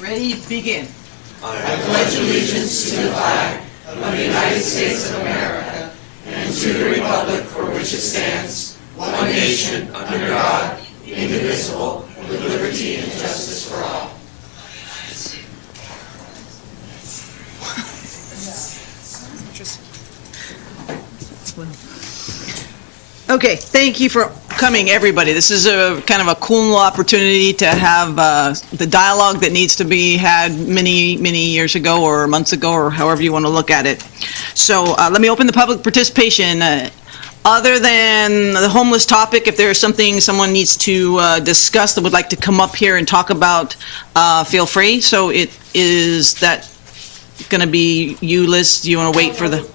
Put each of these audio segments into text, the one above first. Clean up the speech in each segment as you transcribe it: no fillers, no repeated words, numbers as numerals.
Ready, begin. I pledge allegiance to the flag of the United States of America and to the republic for which it stands, one nation, under God, indivisible, with liberty and justice for all. Okay, thank you for coming, everybody. This is a kind of a cool opportunity to have the dialogue that needs to be had many, many years ago or months ago or however you want to look at it. So let me open the public participation. Other than the homeless topic, if there's something someone needs to discuss that would like to come up here and talk about, feel free. So is that going to be you, Liz? Do you want to wait for the...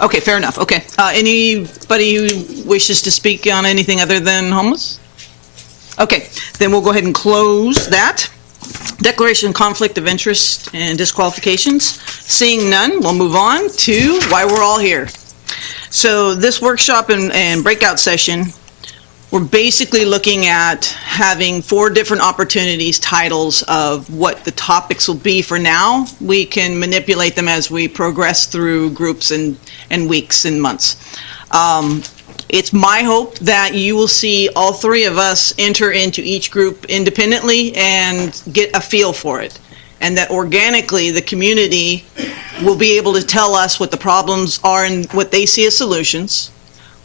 Okay, fair enough. Okay. Anybody who wishes to speak on anything other than homeless? Okay, then we'll go ahead and close that. Declaration of conflict of interest and disqualifications. Seeing none, we'll move on to why we're all here. So this workshop and breakout session, we're basically looking at having 4 different opportunities, titles of what the topics will be for now. We can manipulate them as we progress through groups and weeks and months. It's my hope that you will see all 3 of us enter into each group independently and get a feel for it. And that organically the community will be able to tell us what the problems are and what they see as solutions.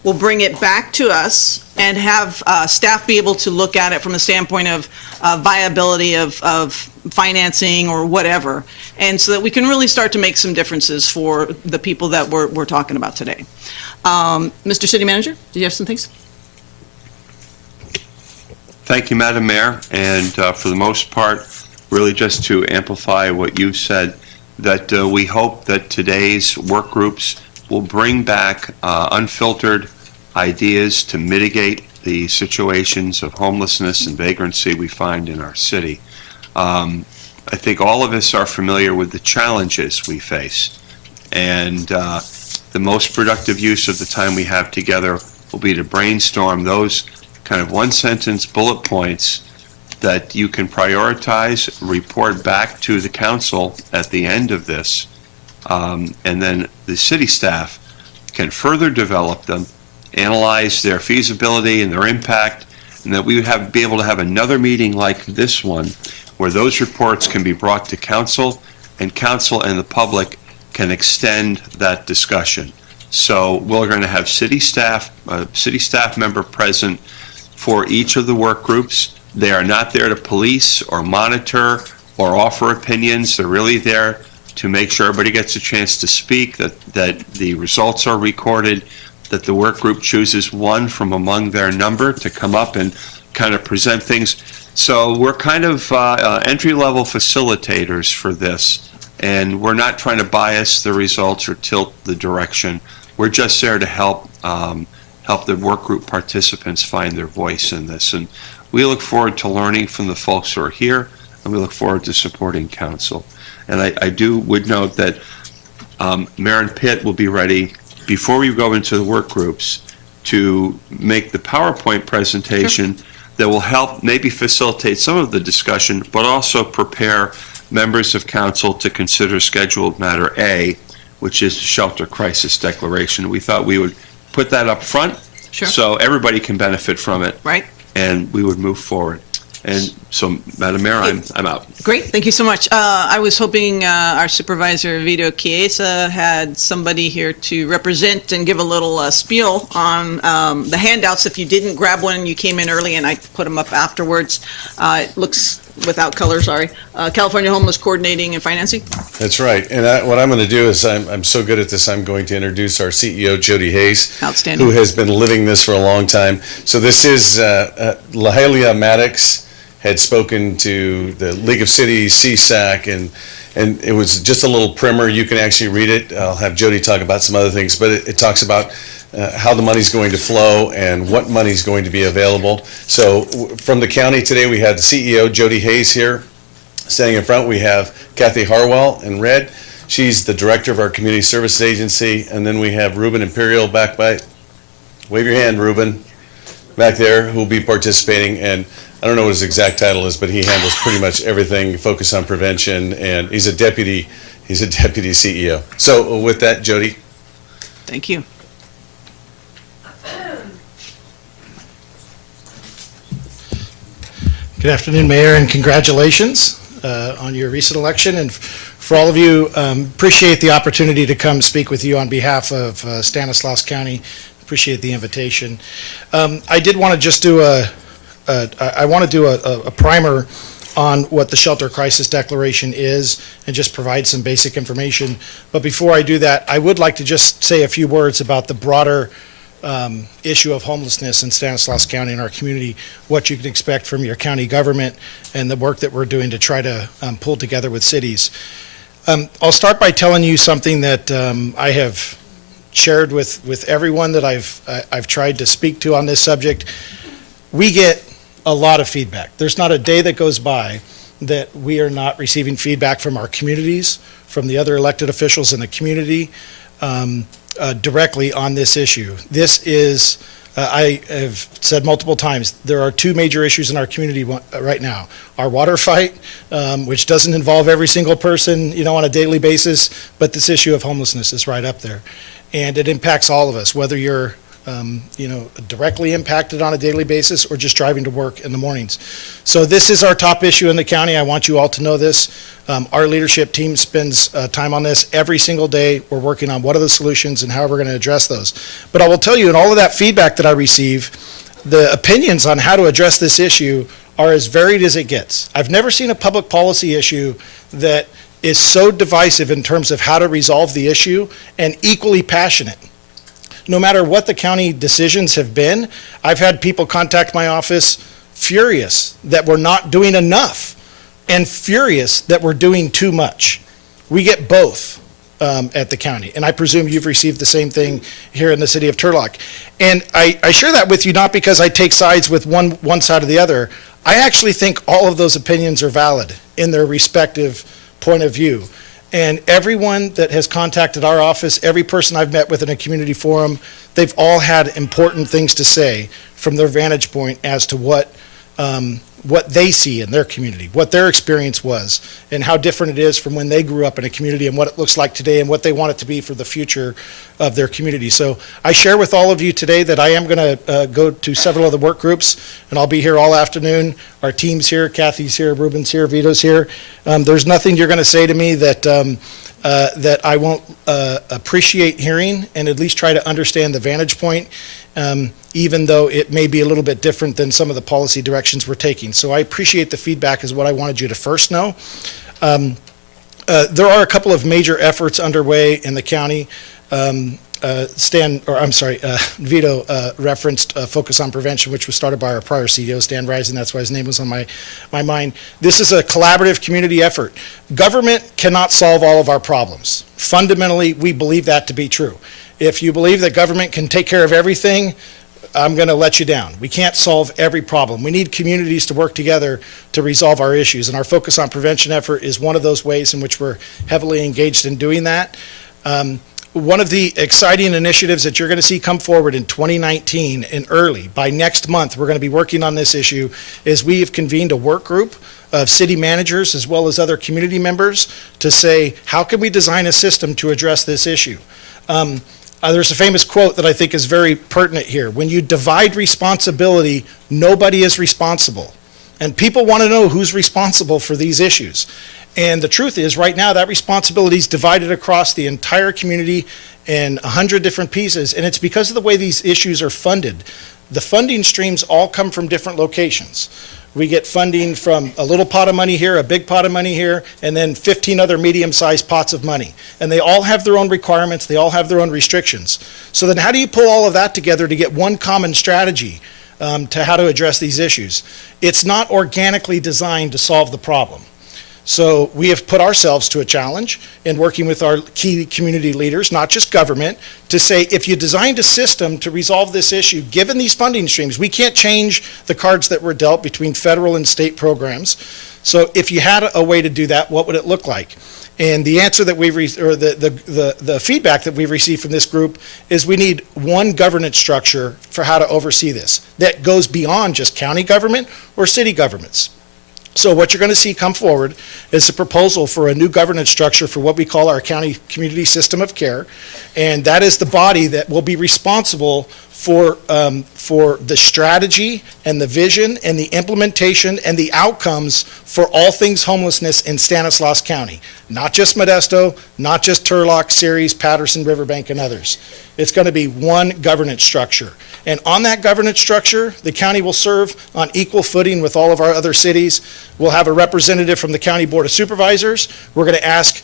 We'll bring it back to us and have staff be able to look at it from a standpoint of viability of financing or whatever, and so that we can really start to make some differences for the people that we're talking about today. Mr. City Manager, do you have some things? Thank you, Madam Mayor, and for the most part, really just to amplify what you said, that we hope that today's work groups will bring back unfiltered ideas to mitigate the situations of homelessness and vagrancy we find in our city. I think all of us are familiar with the challenges we face, and the most productive use of the time we have together will be to brainstorm those kind of one-sentence bullet points that you can prioritize, report back to the council at the end of this, and then the city staff can further develop them, analyze their feasibility and their impact, and that we would be able to have another meeting like this one where those reports can be brought to council and the public can extend that discussion. So we're going to have city staff member present for each of the work groups. They are not there to police or monitor or offer opinions. They're really there to make sure everybody gets a chance to speak, that the results are recorded, that the work group chooses one from among their number to come up and kind of present things. So we're kind of entry-level facilitators for this, and we're not trying to bias the results or tilt the direction. We're just there to help the work group participants find their voice in this. And we look forward to learning from the folks who are here, and we look forward to supporting council. And I would note that Marin Pitt will be ready, before we go into the work groups, to make the PowerPoint presentation that will help maybe facilitate some of the discussion, but also prepare members of council to consider scheduled matter A, which is shelter crisis declaration. We thought we would put that up front, so everybody can benefit from it. Right. And we would move forward. And so, Madam Mayor, I'm out. Great, thank you so much. I was hoping our supervisor, Vito Chiesa, had somebody here to represent and give a little spiel on the handouts. If you didn't grab one, you came in early and I put them up afterwards. It looks without color, sorry. California Homeless Coordinating and Financing. That's right. And what I'm going to do is, I'm so good at this, I'm going to introduce our CEO, Jody Hayes. Outstanding. Who has been living this for a long time. So this is Lahalia Maddox had spoken to the League of Cities, CSAC, and it was just a little primer. You can actually read it. I'll have Jody talk about some other things, but it talks about how the money's going to flow and what money's going to be available. So from the county today, we had the CEO, Jody Hayes, here. Standing in front, we have Kathy Harwell in red. She's the director of our community services agency. And then we have Ruben Imperial back by, wave your hand, Ruben, back there, who will be participating. And I don't know what his exact title is, but he handles pretty much everything focused on prevention, and he's a deputy CEO. So with that, Jody. Thank you. Good afternoon, Mayor, and congratulations on your recent election. And for all of you, appreciate the opportunity to come speak with you on behalf of Stanislaus County. Appreciate the invitation. I did want to just do a primer on what the Shelter Crisis Declaration is and just provide some basic information. But before I do that, I would like to just say a few words about the broader issue of homelessness in Stanislaus County and our community, what you can expect from your county government, and the work that we're doing to try to pull together with cities. I'll start by telling you something that I have shared with everyone that I've tried to speak to on this subject. We get a lot of feedback. There's not a day that goes by that we are not receiving feedback from our communities, from the other elected officials in the community, directly on this issue. This is, I have said multiple times, there are two major issues in our community right now. Our water fight, which doesn't involve every single person, on a daily basis, but this issue of homelessness is right up there. And it impacts all of us, whether you're directly impacted on a daily basis or just driving to work in the mornings. So this is our top issue in the county. I want you all to know this. Our leadership team spends time on this every single day. We're working on what are the solutions and how we're going to address those. But I will tell you, in all of that feedback that I receive, the opinions on how to address this issue are as varied as it gets. I've never seen a public policy issue that is so divisive in terms of how to resolve the issue and equally passionate. No matter what the county decisions have been, I've had people contact my office furious that we're not doing enough and furious that we're doing too much. We get both at the county, and I presume you've received the same thing here in the city of Turlock. And I share that with you not because I take sides with one side or the other. I actually think all of those opinions are valid in their respective point of view. And everyone that has contacted our office, every person I've met with in a community forum, they've all had important things to say from their vantage point as to what they see in their community, what their experience was, and how different it is from when they grew up in a community and what it looks like today and what they want it to be for the future of their community. So I share with all of you today that I am going to go to several other work groups, and I'll be here all afternoon. Our team's here, Kathy's here, Ruben's here, Vito's here. There's nothing you're going to say to me that that I won't appreciate hearing and at least try to understand the vantage point, even though it may be a little bit different than some of the policy directions we're taking. So I appreciate the feedback is what I wanted you to first know. There are a couple of major efforts underway in the county. Vito referenced Focus on Prevention, which was started by our prior CEO, Stan Rising. That's why his name was on my mind. This is a collaborative community effort. Government cannot solve all of our problems. Fundamentally, we believe that to be true. If you believe that government can take care of everything, I'm going to let you down. We can't solve every problem. We need communities to work together to resolve our issues, and our Focus on Prevention effort is one of those ways in which we're heavily engaged in doing that. One of the exciting initiatives that you're going to see come forward in 2019 and early, by next month, we're going to be working on this issue, is we have convened a work group of city managers as well as other community members to say, how can we design a system to address this issue? There's a famous quote that I think is very pertinent here. When you divide responsibility, nobody is responsible. And people want to know who's responsible for these issues. And the truth is, right now, that responsibility is divided across the entire community in 100 different pieces, and it's because of the way these issues are funded. The funding streams all come from different locations. We get funding from a little pot of money here, a big pot of money here, and then 15 other medium-sized pots of money. And they all have their own requirements, they all have their own restrictions. So then how do you pull all of that together to get one common strategy to how to address these issues? It's not organically designed to solve the problem. So we have put ourselves to a challenge in working with our key community leaders, not just government, to say, if you designed a system to resolve this issue, given these funding streams, we can't change the cards that were dealt between federal and state programs. So if you had a way to do that, what would it look like? And the answer that the feedback that we've received from this group is we need one governance structure for how to oversee this that goes beyond just county government or city governments. So what you're going to see come forward is a proposal for a new governance structure for what we call our county community system of care. And that is the body that will be responsible for the strategy and the vision and the implementation and the outcomes for all things homelessness in Stanislaus County. Not just Modesto, not just Turlock, Ceres, Patterson, Riverbank, and others. It's going to be one governance structure. And on that governance structure, the county will serve on equal footing with all of our other cities. We'll have a representative from the County Board of Supervisors. We're going to ask,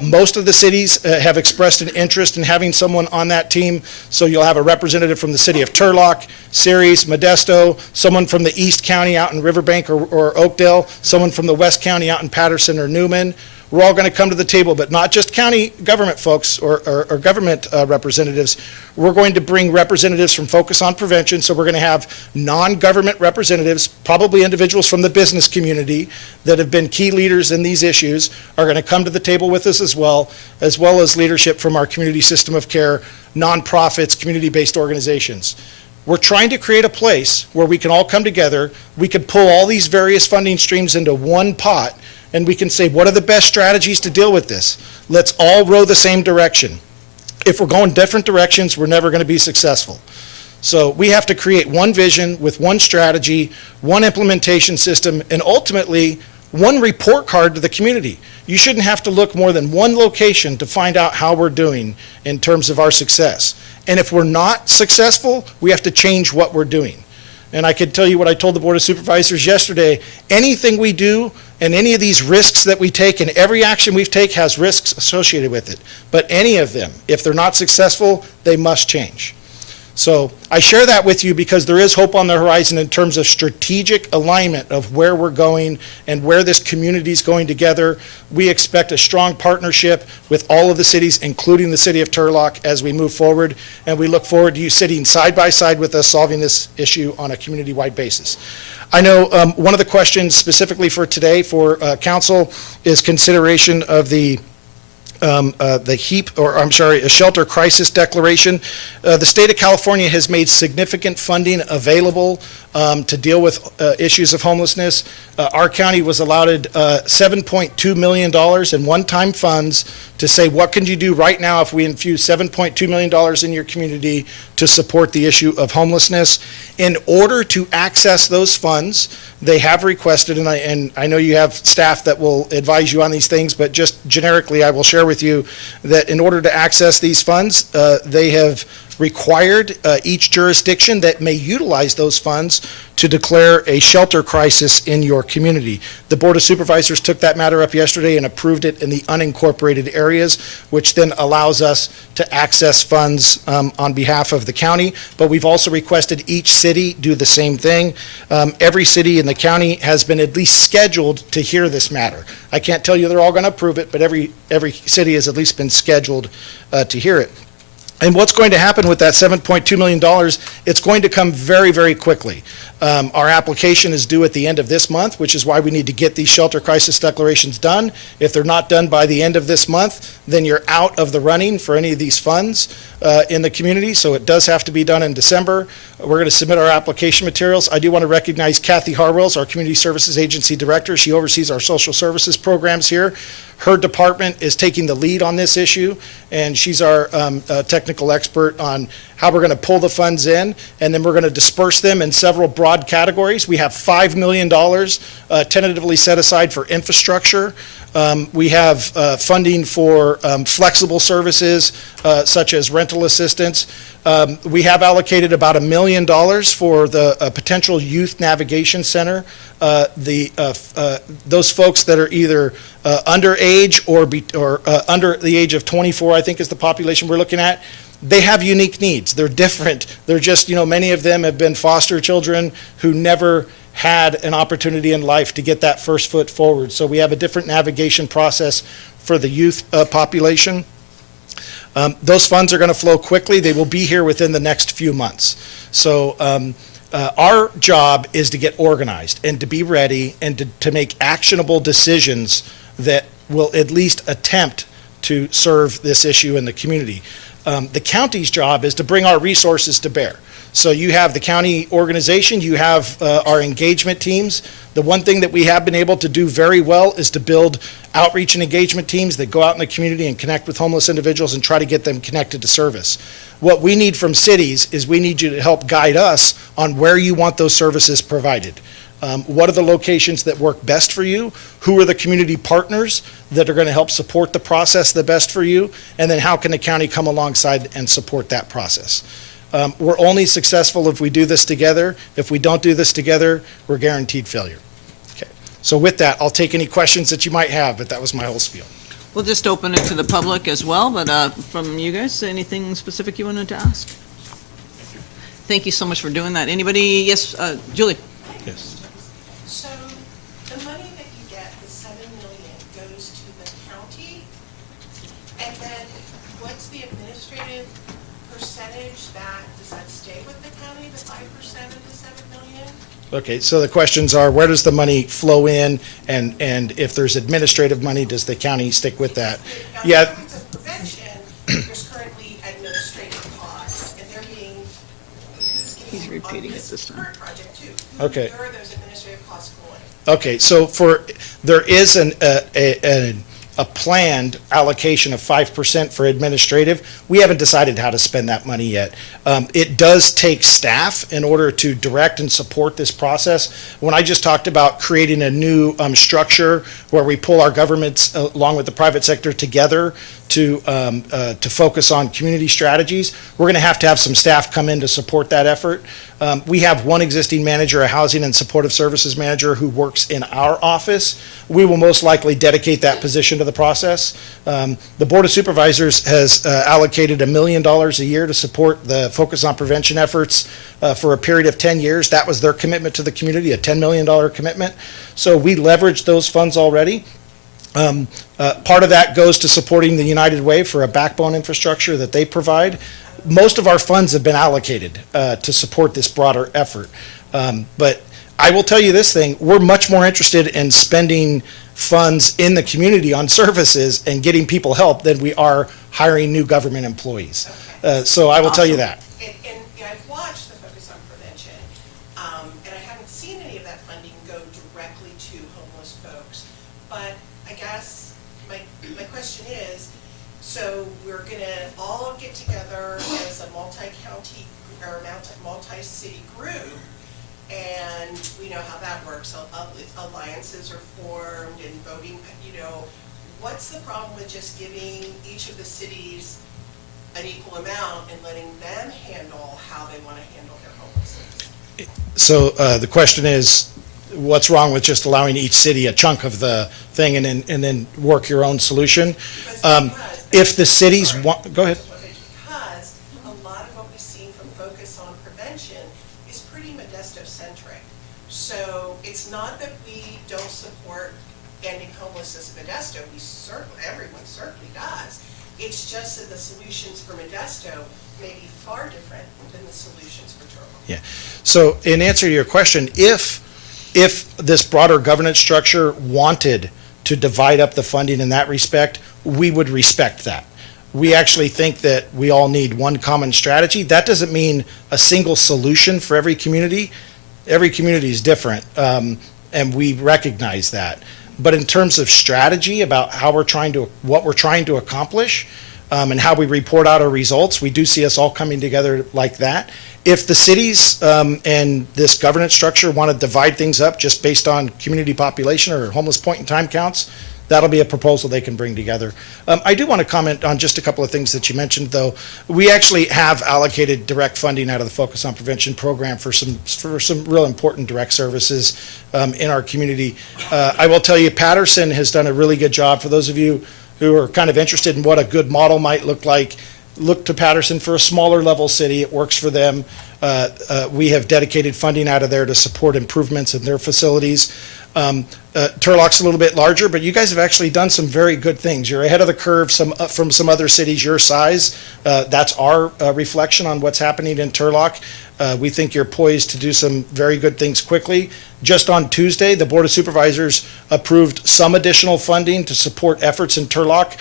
most of the cities have expressed an interest in having someone on that team. So you'll have a representative from the city of Turlock, Ceres, Modesto, someone from the East County out in Riverbank or Oakdale, someone from the West County out in Patterson or Newman. We're all going to come to the table, but not just county government folks or government representatives. We're going to bring representatives from Focus on Prevention, so we're going to have non-government representatives, probably individuals from the business community that have been key leaders in these issues, are going to come to the table with us as well as leadership from our community system of care, nonprofits, community-based organizations. We're trying to create a place where we can all come together, we could pull all these various funding streams into one pot, and we can say, what are the best strategies to deal with this? Let's all row the same direction. If we're going different directions, we're never going to be successful. So we have to create one vision with one strategy, one implementation system, and ultimately one report card to the community. You shouldn't have to look more than one location to find out how we're doing in terms of our success. And if we're not successful, we have to change what we're doing. And I could tell you what I told the Board of Supervisors yesterday. Anything we do and any of these risks that we take and every action we take has risks associated with it. But any of them, if they're not successful, they must change. So I share that with you because there is hope on the horizon in terms of strategic alignment of where we're going and where this community is going together. We expect a strong partnership with all of the cities, including the city of Turlock, as we move forward. And we look forward to you sitting side by side with us solving this issue on a community-wide basis. I know one of the questions specifically for today for council is consideration of the a shelter crisis declaration. The state of California has made significant funding available to deal with issues of homelessness. Our county was allotted $7.2 million in one-time funds to say, what can you do right now if we infuse $7.2 million in your community to support the issue of homelessness? In order to access those funds, they have requested, and I know you have staff that will advise you on these things, but just generically, I will share with you that in order to access these funds, they have required each jurisdiction that may utilize those funds to declare a shelter crisis in your community. The Board of Supervisors took that matter up yesterday and approved it in the unincorporated areas, which then allows us to access funds on behalf of the county. But we've also requested each city do the same thing. Every city in the county has been at least scheduled to hear this matter. I can't tell you they're all going to approve it, but every city has at least been scheduled to hear it. And what's going to happen with that $7.2 million, it's going to come very, very quickly. Our application is due at the end of this month, which is why we need to get these shelter crisis declarations done. If they're not done by the end of this month, then you're out of the running for any of these funds in the community, so it does have to be done in December. We're going to submit our application materials. I do want to recognize Kathy Harwells, our Community Services Agency Director. She oversees our social services programs here. Her department is taking the lead on this issue, and she's our technical expert on how we're going to pull the funds in, and then we're going to disperse them in several broad categories. We have $5 million tentatively set aside for infrastructure. We have funding for flexible services such as rental assistance. We have allocated about $1 million for the potential youth navigation center. Those folks that are either underage or under the age of 24, I think is the population we're looking at. They have unique needs. They're different. They're just, many of them have been foster children who never had an opportunity in life to get that first foot forward. So we have a different navigation process for the youth population. Those funds are going to flow quickly. They will be here within the next few months. So Our job is to get organized and to be ready and to make actionable decisions that will at least attempt to serve this issue in the community. The county's job is to bring our resources to bear. So you have the county organization, you have our engagement teams. The one thing that we have been able to do very well is to build outreach and engagement teams that go out in the community and connect with homeless individuals and try to get them connected to service. What we need from cities is we need you to help guide us on where you want those services provided. What are the locations that work best for you? Who are the community partners that are going to help support the process the best for you? And then how can the county come alongside and support that process? We're only successful if we do this together. If we don't do this together, we're guaranteed failure. Okay. So with that, I'll take any questions that you might have, but that was my whole spiel. We'll just open it to the public as well, but from you guys, anything specific you wanted to ask? Thank you so much for doing that. Anybody? Yes, Julie? Yes. So the money that you get, the $7 million, goes to the county, and then what's the administrative percentage does that stay with the county, the 5% of the $7 million? Okay, so the questions are, where does the money flow in, and if there's administrative money, does the county stick with that? Now, Yeah. in terms of prevention, there's currently administrative costs, and they're being, who's getting? He's repeating on it this time. current project too. Okay. Where are those administrative costs going? Okay, so there is a planned allocation of 5% for administrative. We haven't decided how to spend that money yet. It does take staff in order to direct and support this process. When I just talked about creating a new structure where we pull our governments along with the private sector together to focus on community strategies, we're going to have some staff come in to support that effort. We have one existing manager, a housing and supportive services manager, who works in our office. We will most likely dedicate that position to the process. The Board of Supervisors has allocated $1 million a year to support the focus on prevention efforts for a period of 10 years. That was their commitment to the community, a $10 million commitment. So we leveraged those funds already. Part of that goes to supporting the United Way for a backbone infrastructure that they provide. Most of our funds have been allocated to support this broader effort. But I will tell you this thing, we're much more interested in spending funds in the community on services and getting people help than we are hiring new government employees. So I will tell you that. And I've watched the focus on prevention, and I haven't seen any of that funding go directly to homeless folks. But I guess my question is, so we're gonna all get together as a multi-county or multi-city group, and we know how that works. Alliances are formed and voting, what's the problem with just giving each of the cities an equal amount and letting them handle how they want to handle their homelessness? So the question is, what's wrong with just allowing each city a chunk of the thing and then work your own solution? If the cities want, go ahead. Because a lot of what we've seen from focus on prevention is pretty Modesto-centric. So it's not that we don't support ending homelessness in Modesto. Everyone certainly does. It's just that the solutions for Modesto may be far different than the solutions for Turlock. Yeah. So in answer to your question, if this broader governance structure wanted to divide up the funding in that respect, we would respect that. We actually think that we all need one common strategy. That doesn't mean a single solution for every community. Every community is different, and we recognize that. But in terms of strategy about what we're trying to accomplish, and how we report out our results, we do see us all coming together like that. If the cities and this governance structure want to divide things up just based on community population or homeless point in time counts, that'll be a proposal they can bring together. I do want to comment on just a couple of things that you mentioned, though. We actually have allocated direct funding out of the Focus on Prevention program for some real important direct services in our community. I will tell you, Patterson has done a really good job. For those of you who are kind of interested in what a good model might look like, look to Patterson for a smaller level city. It works for them. We have dedicated funding out of there to support improvements in their facilities. Turlock's a little bit larger, but you guys have actually done some very good things. You're ahead of the curve from some other cities your size. That's our reflection on what's happening in Turlock. We think you're poised to do some very good things quickly. Just on Tuesday, the Board of Supervisors approved some additional funding to support efforts in Turlock.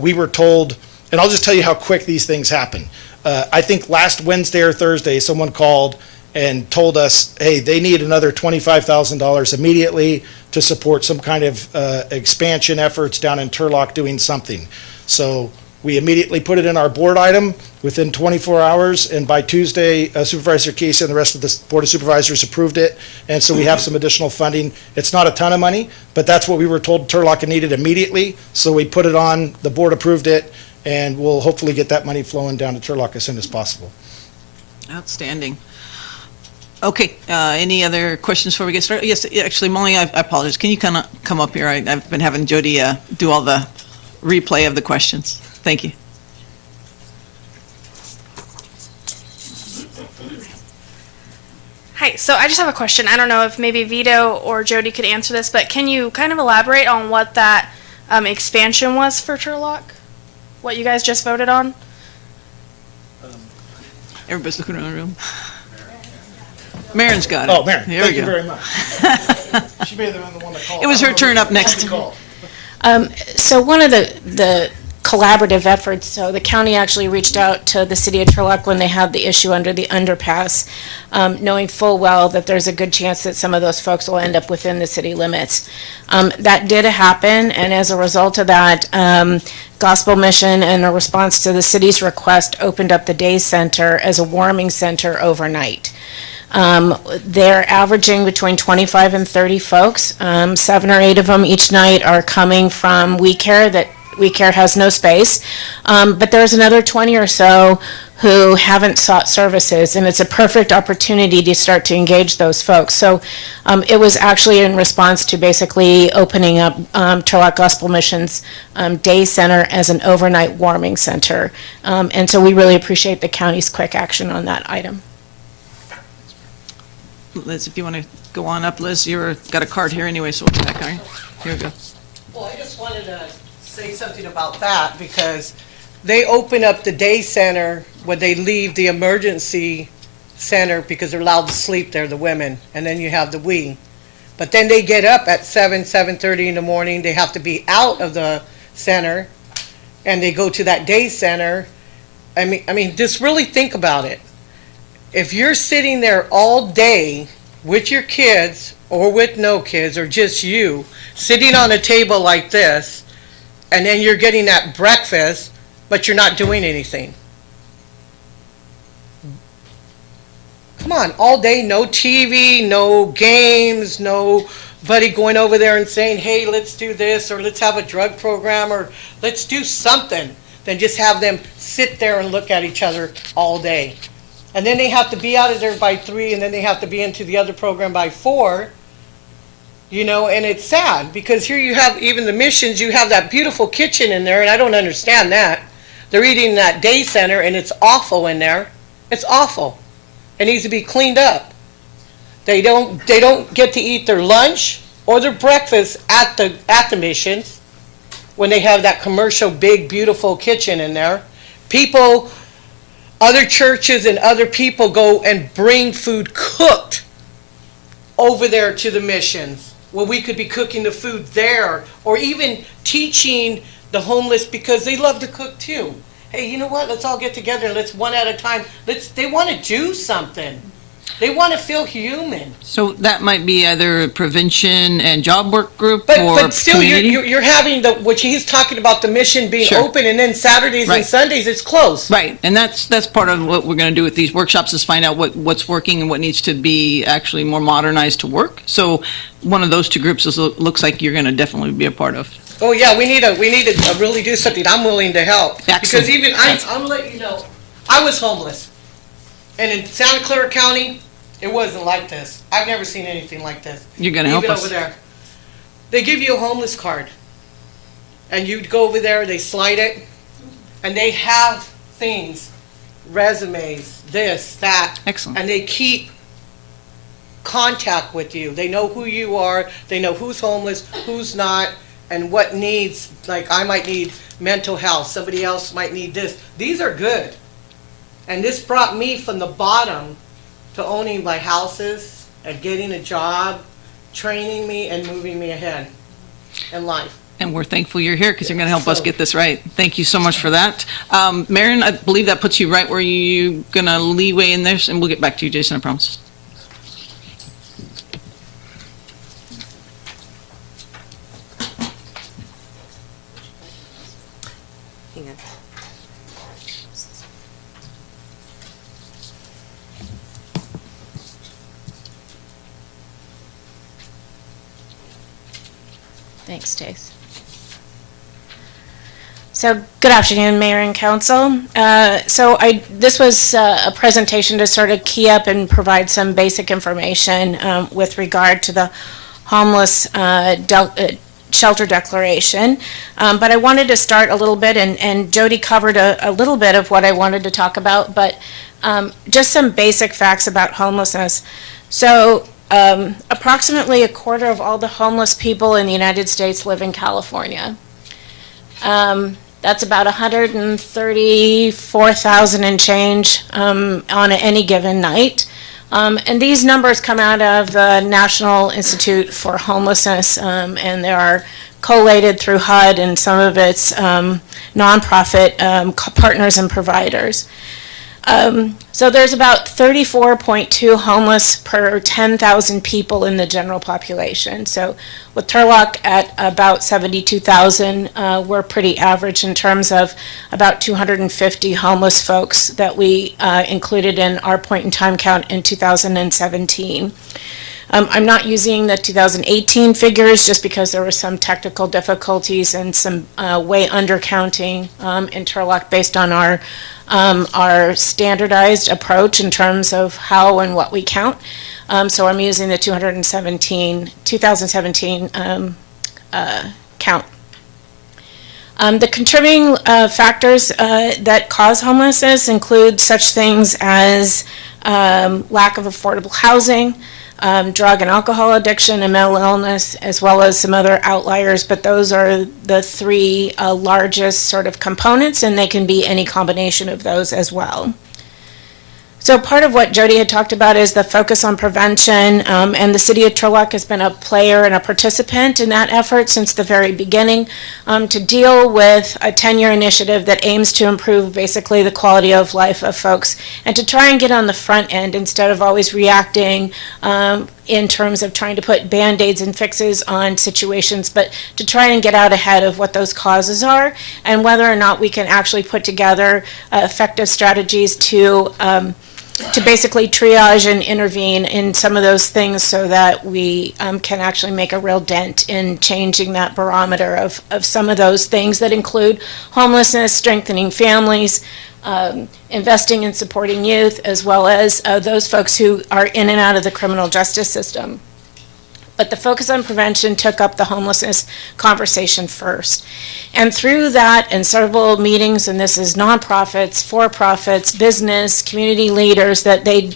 We were told, and I'll just tell you how quick these things happen. I think last Wednesday or Thursday, someone called and told us, hey, they need another $25,000 immediately to support some kind of expansion efforts down in Turlock doing something. So we immediately put it in our board item within 24 hours, and by Tuesday, Supervisor Casey and the rest of the Board of Supervisors approved it, and so we have some additional funding. It's not a ton of money, but that's what we were told Turlock needed immediately, so we put it on, the board approved it, and we'll hopefully get that money flowing down to Turlock as soon as possible. Outstanding. Okay, any other questions before we get started? Yes, actually, Molly, I apologize. Can you kind of come up here? I've been having Jody do all the replay of the questions. Thank you. Hi, so I just have a question. I don't know if maybe Vito or Jody could answer this, but can you kind of elaborate on what that expansion was for Turlock? What you guys just voted on? Everybody's looking around the room. Marin's got it. Oh, Maren, Here thank we you go. very much. She may have been the one that called. It was her turn up next. So one of the collaborative efforts, so the county actually reached out to the city of Turlock when they had the issue under the underpass, knowing full well that there's a good chance that some of those folks will end up within the city limits. That did happen, and as a result of that, Gospel Mission, in a response to the city's request, opened up the day center as a warming center overnight. They're averaging between 25 and 30 folks. 7 or 8 of them each night are coming from We Care, that We Care has no space. But there's another 20 or so who haven't sought services, and it's a perfect opportunity to start to engage those folks. So it was actually in response to basically opening up Turlock Gospel Mission's day center as an overnight warming center. And so we really appreciate the county's quick action on that item. Liz, if you want to go on up, Liz, you've got a card here anyway, so we'll check. All right, here we go. Well, I just wanted to say something about that, because they open up the day center when they leave the emergency center, because they're allowed to sleep there, the women, and then you have the we. But then they get up at 7:30 in the morning, they have to be out of the center, and they go to that day center. I mean, just really think about it. If you're sitting there all day with your kids, or with no kids, or just you, sitting on a table like this, and then you're getting that breakfast, but you're not doing anything. Come on, all day, no TV, no games, nobody going over there and saying, hey, let's do this, or let's have a drug program, or let's do something, than just have them sit there and look at each other all day. And then they have to be out of there by 3, and then they have to be into the other program by 4. You know, and it's sad, because here you have even the missions, you have that beautiful kitchen in there, and I don't understand that. They're eating in that day center, and it's awful in there. It's awful. It needs to be cleaned up. They don't get to eat their lunch or their breakfast at the missions when they have that commercial, big, beautiful kitchen in there. People, other churches and other people go and bring food cooked over there to the missions, where we could be cooking the food there, or even teaching the homeless, because they love to cook too. Hey, you know what? Let's all get together and let's one at a time. They want to do something. They want to feel human. So that might be either a prevention and job work group or But still, community? you're having which he's talking about, the mission being Sure. open, and then Saturdays Right. and Sundays it's closed. Right, and that's part of what we're going to do with these workshops, is find out what's working and what needs to be actually more modernized to work. So one of those two groups looks like you're going to definitely be a part of. Oh yeah, we need to really do something. I'm willing to help. Excellent. Because even I'm letting you know, I was homeless, and in Santa Clara County, it wasn't like this. I've never seen anything like this. You're going to help Even us. over there, they give you a homeless card, and you go over there, they slide it, and they have things, resumes, this, that. Excellent. And they keep contact with you. They know who you are. They know who's homeless, who's not, and what needs. Like, I might need mental health. Somebody else might need this. These are good. And this brought me from the bottom to owning my houses and getting a job, training me and moving me ahead in life. And we're thankful you're here because you're going to help us get this right. Thank you so much for that. Marion, I believe that puts you right where you're going to leeway in this, and we'll get back to you, Jason, I promise. Hang on. Thanks, Stace. So, good afternoon, Mayor and Council. This was a presentation to sort of key up and provide some basic information with regard to the homeless shelter declaration. But I wanted to start a little bit, and Jody covered a little bit of what I wanted to talk about, but just some basic facts about homelessness. So, approximately a quarter of all the homeless people in the United States live in California. That's about 134,000 and change on any given night. And these numbers come out of the National Institute for Homelessness, and they are collated through HUD and some of its nonprofit partners and providers. So there's about 34.2 homeless per 10,000 people in the general population. So with Turlock at about 72,000, we're pretty average in terms of about 250 homeless folks that we included in our point in time count in 2017. I'm not using the 2018 figures just because there were some technical difficulties and some way undercounting in Turlock based on our standardized approach in terms of how and what we count. So I'm using the 2017 count. The contributing factors that cause homelessness include such things as lack of affordable housing, drug and alcohol addiction, and mental illness, as well as some other outliers, but those are the three largest sort of components, and they can be any combination of those as well. So part of what Jody had talked about is the focus on prevention, and the City of Turlock has been a player and a participant in that effort since the very beginning to deal with a 10-year initiative that aims to improve basically the quality of life of folks and to try and get on the front end instead of always reacting in terms of trying to put Band-Aids and fixes on situations, but to try and get out ahead of what those causes are and whether or not we can actually put together effective strategies to basically triage and intervene in some of those things so that we can actually make a real dent in changing that barometer of some of those things that include homelessness, strengthening families, investing in supporting youth, as well as those folks who are in and out of the criminal justice system. But the focus on prevention took up the homelessness conversation first. And through that and several meetings, and this is nonprofits, for-profits, business, community leaders, that they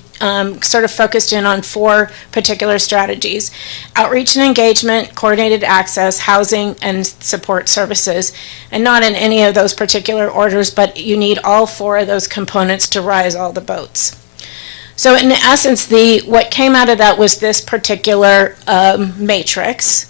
sort of focused in on four particular strategies: outreach and engagement, coordinated access, housing, and support services. And not in any of those particular orders, but you need all four of those components to rise all the boats. So in essence, what came out of that was this particular matrix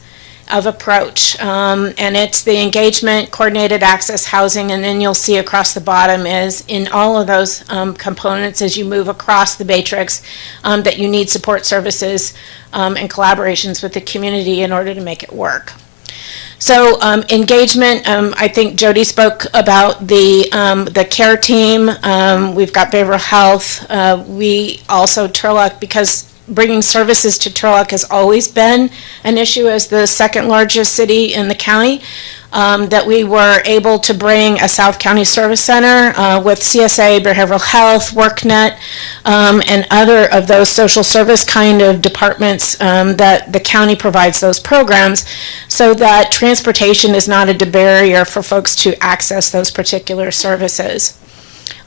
of approach. And it's the engagement, coordinated access, housing, and then you'll see across the bottom is in all of those components as you move across the matrix that you need support services and collaborations with the community in order to make it work. So engagement, I think Jody spoke about the care team. We've got behavioral health. We also, Turlock, because bringing services to Turlock has always been an issue as the second largest city in the county, that we were able to bring a South County Service Center with CSA, behavioral health, WorkNet, and other of those social service kind of departments that the county provides those programs, so that transportation is not a barrier for folks to access those particular services.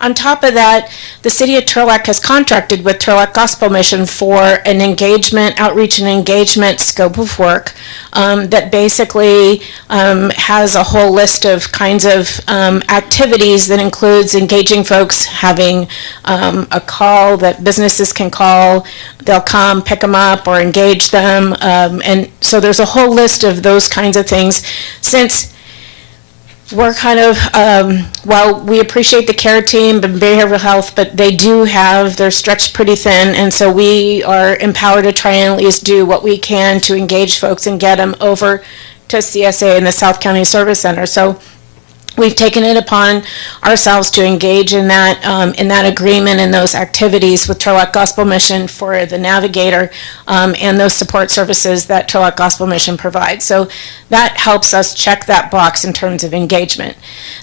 On top of that, the city of Turlock has contracted with Turlock Gospel Mission for an engagement, outreach and engagement scope of work that basically has a whole list of kinds of activities that includes engaging folks, having a call that businesses can call. They'll come, pick them up, or engage them. And so there's a whole list of those kinds of things. Since we're kind of, while we appreciate the care team and behavioral health, but they're stretched pretty thin, and so we are empowered to try and at least do what we can to engage folks and get them over to CSA and the South County Service Center. So we've taken it upon ourselves to engage in that agreement and those activities with Turlock Gospel Mission for the Navigator and those support services that Turlock Gospel Mission provides. So that helps us check that box in terms of engagement.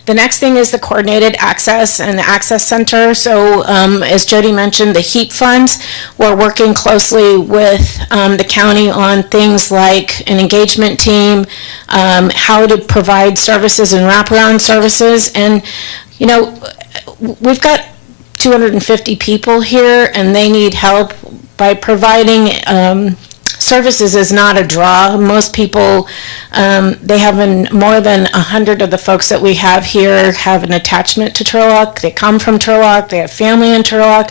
The next thing is the coordinated access and the access center. So as Jody mentioned, the HEAP funds, we're working closely with the county on things like an engagement team, how to provide services and wraparound services. And, you know, we've got 250 people here and they need help by providing services is not a draw. Most people, they have more than 100 of the folks that we have here have an attachment to Turlock. They come from Turlock. They have family in Turlock.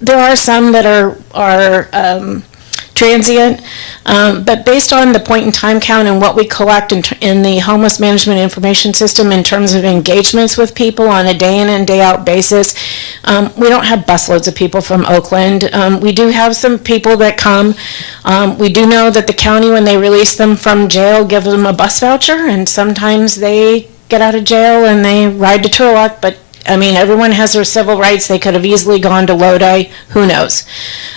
There are some that are transient, but based on the point in time count and what we collect in the homeless management information system in terms of engagements with people on a day in and day out basis, we don't have busloads of people from Oakland. We do have some people that come. We do know that the county, when they release them from jail, gives them a bus voucher, and sometimes they get out of jail and they ride to Turlock, but I mean, everyone has their civil rights. They could have easily gone to Lodi. Who knows?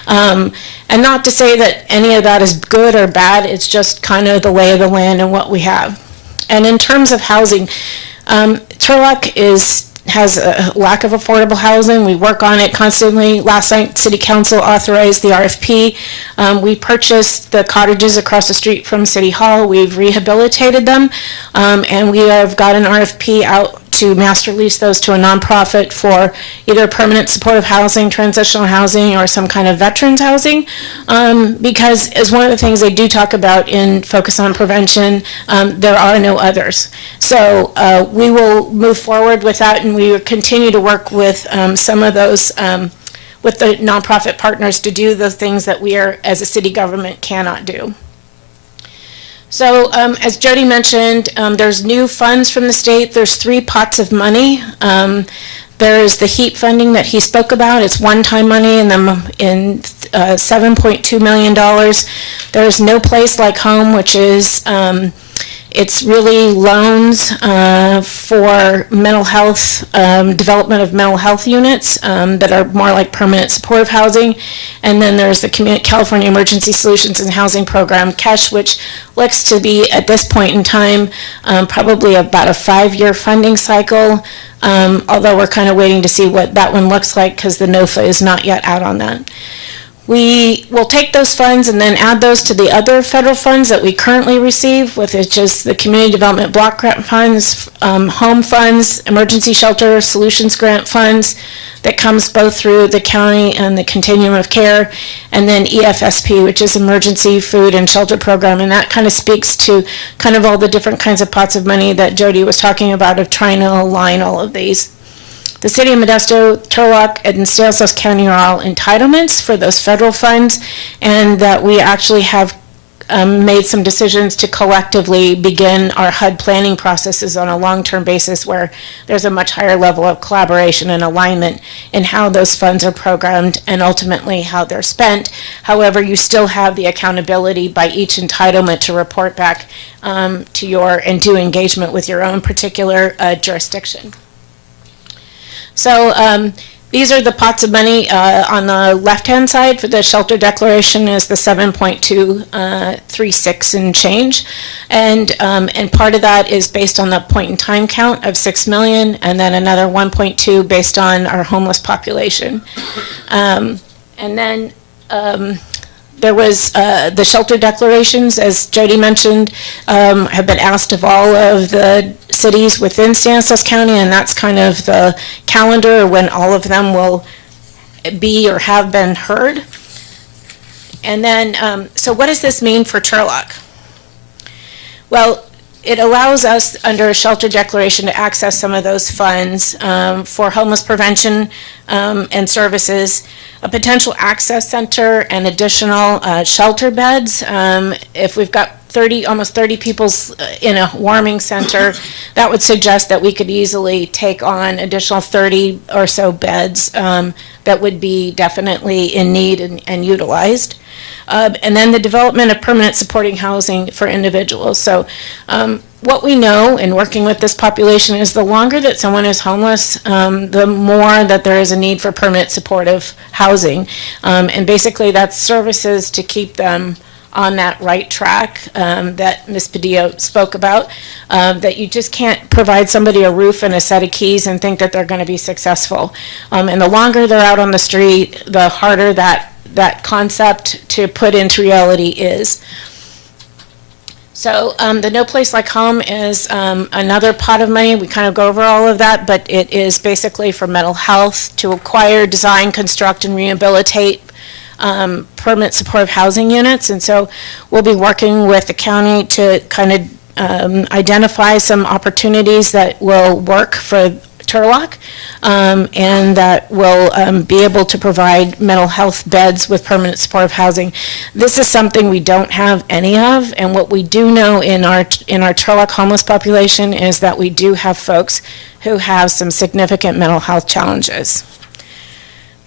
And not to say that any of that is good or bad. It's just kind of the lay of the land and what we have. And in terms of housing, Turlock has a lack of affordable housing. We work on it constantly. Last night, City Council authorized the RFP. We purchased the cottages across the street from City Hall. We've rehabilitated them, and we have got an RFP out to master lease those to a nonprofit for either permanent supportive housing, transitional housing, or some kind of veterans housing, because as one of the things they do talk about in Focus on Prevention, there are no others. So we will move forward with that, and we will continue to work with some of those, with the nonprofit partners to do the things that we are, as a city government, cannot do. So as Jody mentioned, there's new funds from the state. There's 3 pots of money. There's the HEAP funding that he spoke about. It's one-time money in $7.2 million. There's No Place Like Home, which is it's really loans for mental health, development of mental health units that are more like permanent supportive housing. And then there's the California Emergency Solutions and Housing Program, CASH, which looks to be, at this point in time, probably about a 5-year funding cycle, although we're kind of waiting to see what that one looks like because the NOFA is not yet out on that. We will take those funds and then add those to the other federal funds that we currently receive, which is just the Community Development Block Grant Funds, Home Funds, Emergency Shelter Solutions Grant Funds, that comes both through the county and the Continuum of Care, and then EFSP, which is Emergency Food and Shelter Program, and that kind of speaks to kind of all the different kinds of pots of money that Jody was talking about of trying to align all of these. The City of Modesto, Turlock, and Stanislaus County are all entitlements for those federal funds, and that we actually have made some decisions to collectively begin our HUD planning processes on a long-term basis where there's a much higher level of collaboration and alignment in how those funds are programmed and ultimately how they're spent. However, you still have the accountability by each entitlement to report back to your and do engagement with your own particular jurisdiction. So these are the pots of money on the left-hand side. For the shelter declaration is the 7.236 and change, and part of that is based on the point in time count of 6 million, and then another 1.2 based on our homeless population, and then. There was the shelter declarations, as Jody mentioned, have been asked of all of the cities within Stanislaus County, and that's kind of the calendar when all of them will be or have been heard. And then, so what does this mean for Turlock? Well, it allows us, under a shelter declaration, to access some of those funds for homeless prevention and services, a potential access center, and additional shelter beds. If we've got almost 30 people in a warming center, that would suggest that we could easily take on additional 30 or so beds that would be definitely in need and utilized. And then the development of permanent supporting housing for individuals. So what we know in working with this population is the longer that someone is homeless, the more that there is a need for permanent supportive housing. And basically that's services to keep them on that right track that Ms. Padilla spoke about, that you just can't provide somebody a roof and a set of keys and think that they're going to be successful. And the longer they're out on the street, the harder that concept to put into reality is. So the No Place Like Home is another pot of money. We kind of go over all of that, but it is basically for mental health, to acquire, design, construct, and rehabilitate permanent supportive housing units. And so we'll be working with the county to kind of identify some opportunities that will work for Turlock, and that will be able to provide mental health beds with permanent supportive housing. This is something we don't have any of, and what we do know in our Turlock homeless population is that we do have folks who have some significant mental health challenges.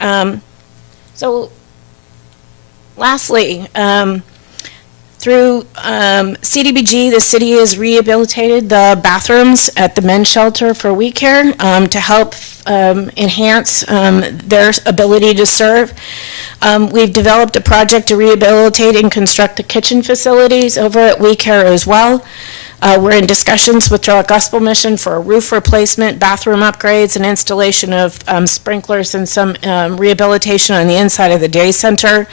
So lastly, through CDBG, the city has rehabilitated the bathrooms at the men's shelter for We Care to help enhance their ability to serve. We've developed a project to rehabilitate and construct the kitchen facilities over at We Care as well. We're in discussions with Turlock Gospel Mission for a roof replacement, bathroom upgrades, and installation of sprinklers and some rehabilitation on the inside of the day center.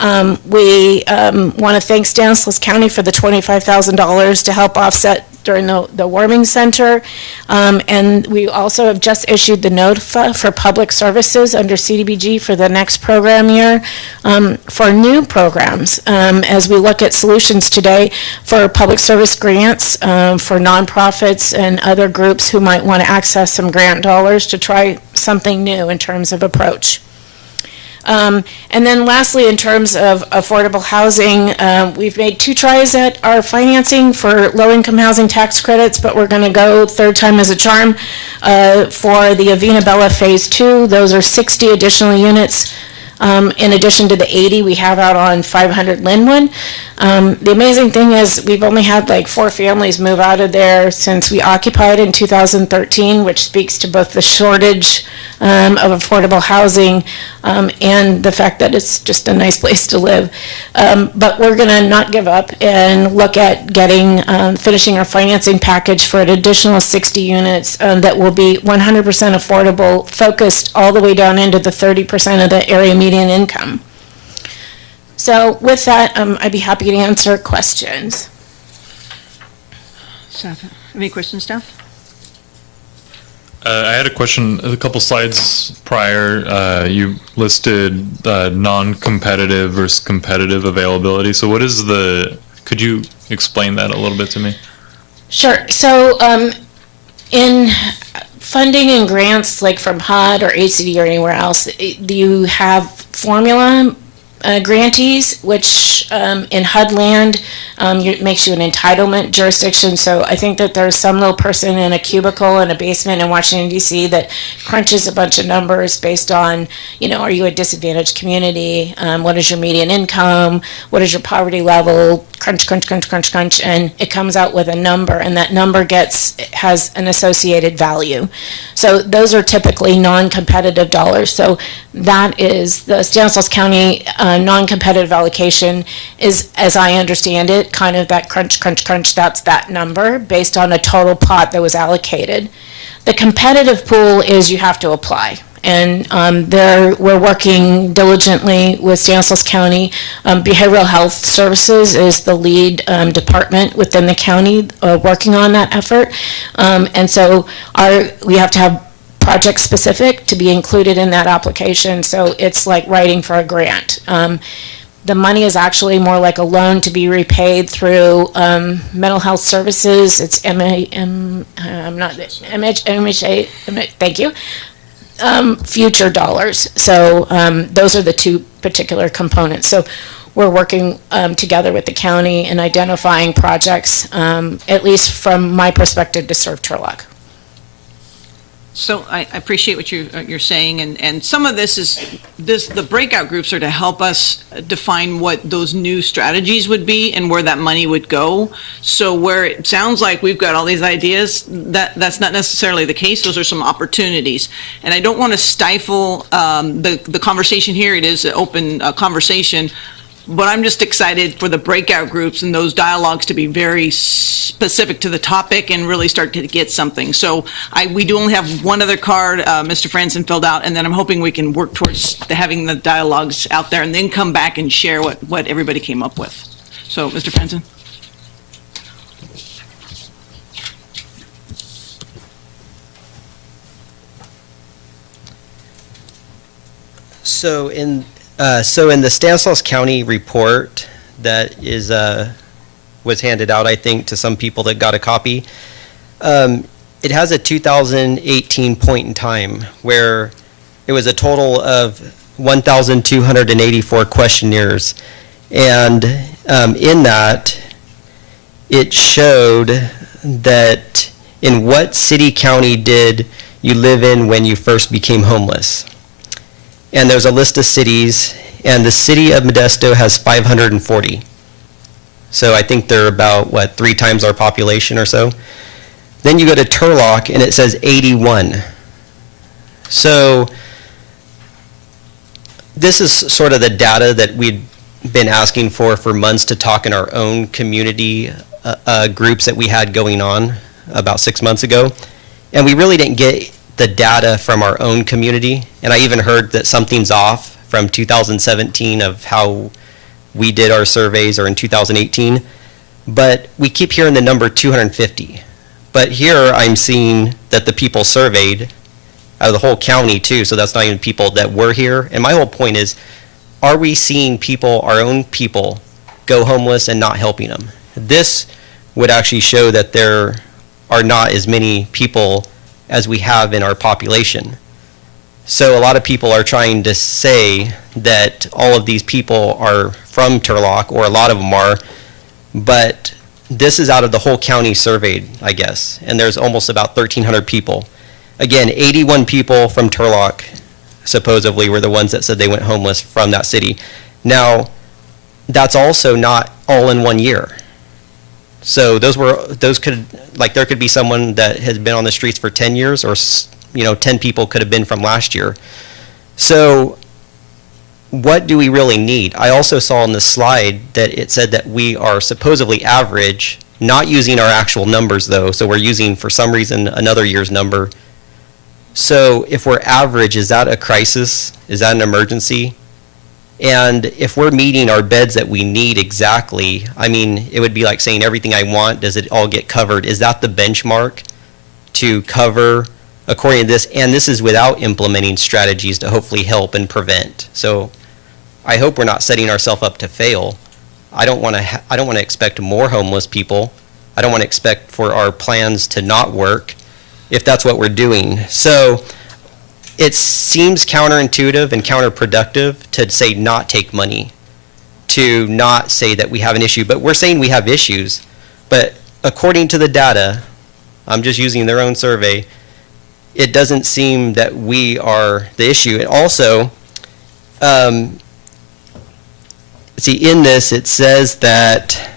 We want to thank Stanislaus County for the $25,000 to help offset during the warming center. And we also have just issued the NOFA for public services under CDBG for the next program year for new programs as we look at solutions today for public service grants for nonprofits and other groups who might want to access some grant dollars to try something new in terms of approach. And then lastly, in terms of affordable housing, we've made 2 tries at our financing for low-income housing tax credits, but we're going to go third time as a charm for the Avena Bella Phase 2. Those are 60 additional units in addition to the 80 we have out on 500 Linwood. The amazing thing is we've only had like 4 families move out of there since we occupied in 2013, which speaks to both the shortage of affordable housing and the fact that it's just a nice place to live. But we're going to not give up and look at finishing our financing package for an additional 60 units that will be 100% affordable, focused all the way down into the 30% of the area median income. So with that, I'd be happy to answer questions. Staff, any questions, staff? I had a question. A couple slides prior, you listed non-competitive versus competitive availability. So what is could you explain that a little bit to me? Sure. So in funding and grants like from HUD or HCD or anywhere else, you have formula grantees, which in HUD land makes you an entitlement jurisdiction. So I think that there's some little person in a cubicle in a basement in Washington, D.C. that crunches a bunch of numbers based on, are you a disadvantaged community? What is your median income? What is your poverty level? Crunch, crunch, crunch, crunch, crunch, and it comes out with a number, and that number has an associated value. So those are typically non-competitive dollars. So that is the Stanislaus County non-competitive allocation is, as I understand it, kind of that crunch, crunch, crunch, that's that number based on a total pot that was allocated. The competitive pool is you have to apply. And we're working diligently with Stanislaus County. Behavioral Health Services is the lead department within the county working on that effort. And so we have to have project specific to be included in that application. So it's like writing for a grant. The money is actually more like a loan to be repaid through mental health services. It's MHA, thank you. Future dollars. So those are the two particular components. So we're working together with the county and identifying projects, at least from my perspective, to serve Turlock. So I appreciate what you're saying, and some of the breakout groups are to help us define what those new strategies would be and where that money would go. So where it sounds like we've got all these ideas, that's not necessarily the case. Those are some opportunities. And I don't want to stifle the conversation here. It is an open conversation. But I'm just excited for the breakout groups and those dialogues to be very specific to the topic and really start to get something. So we do only have one other card, Mr. Franson filled out, and then I'm hoping we can work towards having the dialogues out there and then come back and share what everybody came up with. So, Mr. Franson? So in the Stanislaus County report that was handed out, I think, to some people that got a copy, it has a 2018 point in time where it was a total of 1,284 questionnaires. And in that, it showed that in what city, county did you live in when you first became homeless? And there's a list of cities, and the city of Modesto has 540. So I think they're about, 3 times our population or so. Then you go to Turlock, and it says 81. So this is sort of the data that we'd been asking for months to talk in our own community groups that we had going on about 6 months ago. And we really didn't get the data from our own community. And I even heard that something's off from 2017 of how we did our surveys, or in 2018. But we keep hearing the number 250. But here I'm seeing that the people surveyed out of the whole county too, so that's not even people that were here. And my whole point is, are we seeing people, our own people, go homeless and not helping them? This would actually show that there are not as many people as we have in our population. So a lot of people are trying to say that all of these people are from Turlock, or a lot of them are, but this is out of the whole county surveyed, I guess, and there's almost about 1,300 people. Again, 81 people from Turlock supposedly were the ones that said they went homeless from that city. Now, that's also not all in 1 year. So there could be someone that has been on the streets for 10 years, or 10 people could have been from last year. So what do we really need? I also saw on the slide that it said that we are supposedly average, not using our actual numbers though, so we're using, for some reason, another year's number. So if we're average, is that a crisis? Is that an emergency? And if we're meeting our beds that we need exactly, I mean, it would be like saying everything I want, does it all get covered? Is that the benchmark to cover according to this? And this is without implementing strategies to hopefully help and prevent. So I hope we're not setting ourselves up to fail. I don't want to expect more homeless people. I don't want to expect for our plans to not work if that's what we're doing. So it seems counterintuitive and counterproductive to say not take money, to not say that we have an issue. But we're saying we have issues. But according to the data, I'm just using their own survey, it doesn't seem that we are the issue. And also, see, in this, it says that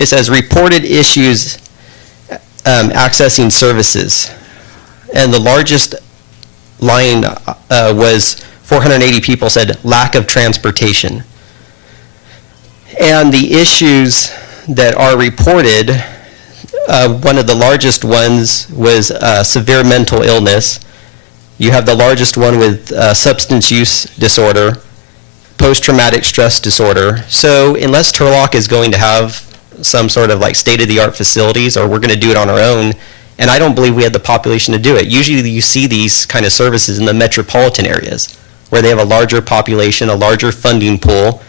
it says reported issues accessing services, and the largest line was 480 people said lack of transportation. And the issues that are reported, one of the largest ones was severe mental illness. You have the largest one with substance use disorder, post-traumatic stress disorder. So unless Turlock is going to have some sort of like state-of-the-art facilities, or we're going to do it on our own, and I don't believe we have the population to do it. Usually you see these kind of services in the metropolitan areas where they have a larger population, a larger funding pool,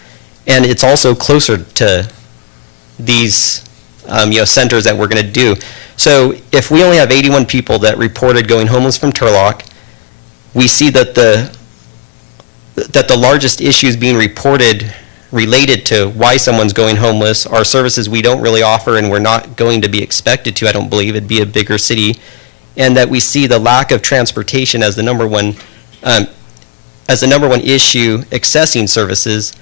and it's also closer to these centers that we're going to do. So if we only have 81 people that reported going homeless from Turlock, we see that the largest issues being reported related to why someone's going homeless are services we don't really offer and we're not going to be expected to, I don't believe. It'd be a bigger city. And that we see the lack of transportation as the number one issue accessing services.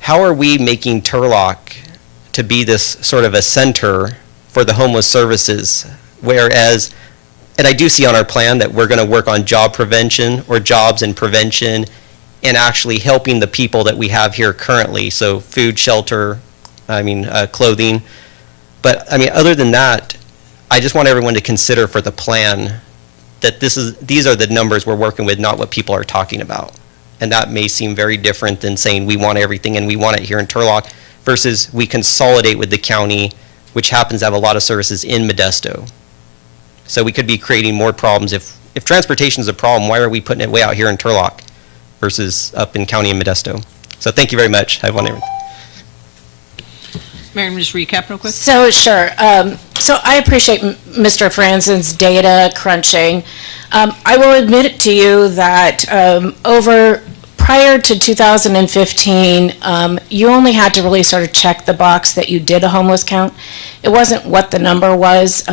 How are we making Turlock to be this sort of a center for the homeless services? Whereas, and I do see on our plan that we're going to work on job prevention or jobs and prevention and actually helping the people that we have here currently. So food, shelter, clothing. But other than that, I just want everyone to consider for the plan that these are the numbers we're working with, not what people are talking about. And that may seem very different than saying we want everything and we want it here in Turlock versus we consolidate with the county, which happens to have a lot of services in Modesto. So we could be creating more problems. If transportation is a problem, why are we putting it way out here in Turlock versus up in county in Modesto? So thank you very much. I want everything. Mary, just recap real quick. So, sure. So I appreciate Mr. Franzen's data crunching. I will admit to you that prior to 2015, you only had to really sort of check the box that you did a homeless count. It wasn't what the number was.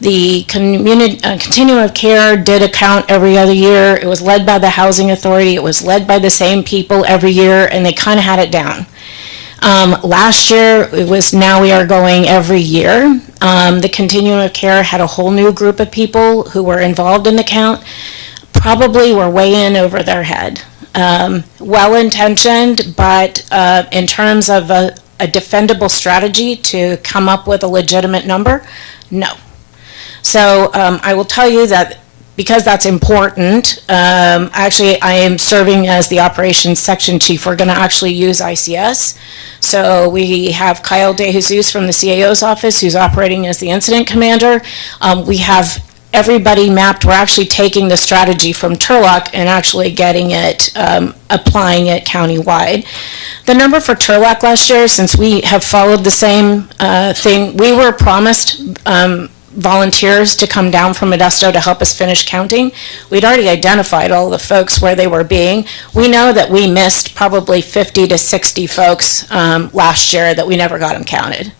The Continuum of Care did a count every other year. It was led by the Housing Authority. It was led by the same people every year, and they kind of had it down. Last year, it was now we are going every year. The Continuum of Care had a whole new group of people who were involved in the count. Probably were way in over their head. Well-intentioned, but in terms of a defendable strategy to come up with a legitimate number, no. So I will tell you that because that's important, actually I am serving as the operations section chief. We're going to actually use ICS. So we have Kyle DeJesus from the CAO's office who's operating as the incident commander. We have everybody mapped. We're actually taking the strategy from Turlock and actually getting it, applying it countywide. The number for Turlock last year, since we have followed the same thing, we were promised volunteers to come down from Modesto to help us finish counting. We'd already identified all the folks where they were being. We know that we missed probably 50 to 60 folks last year that we never got them counted.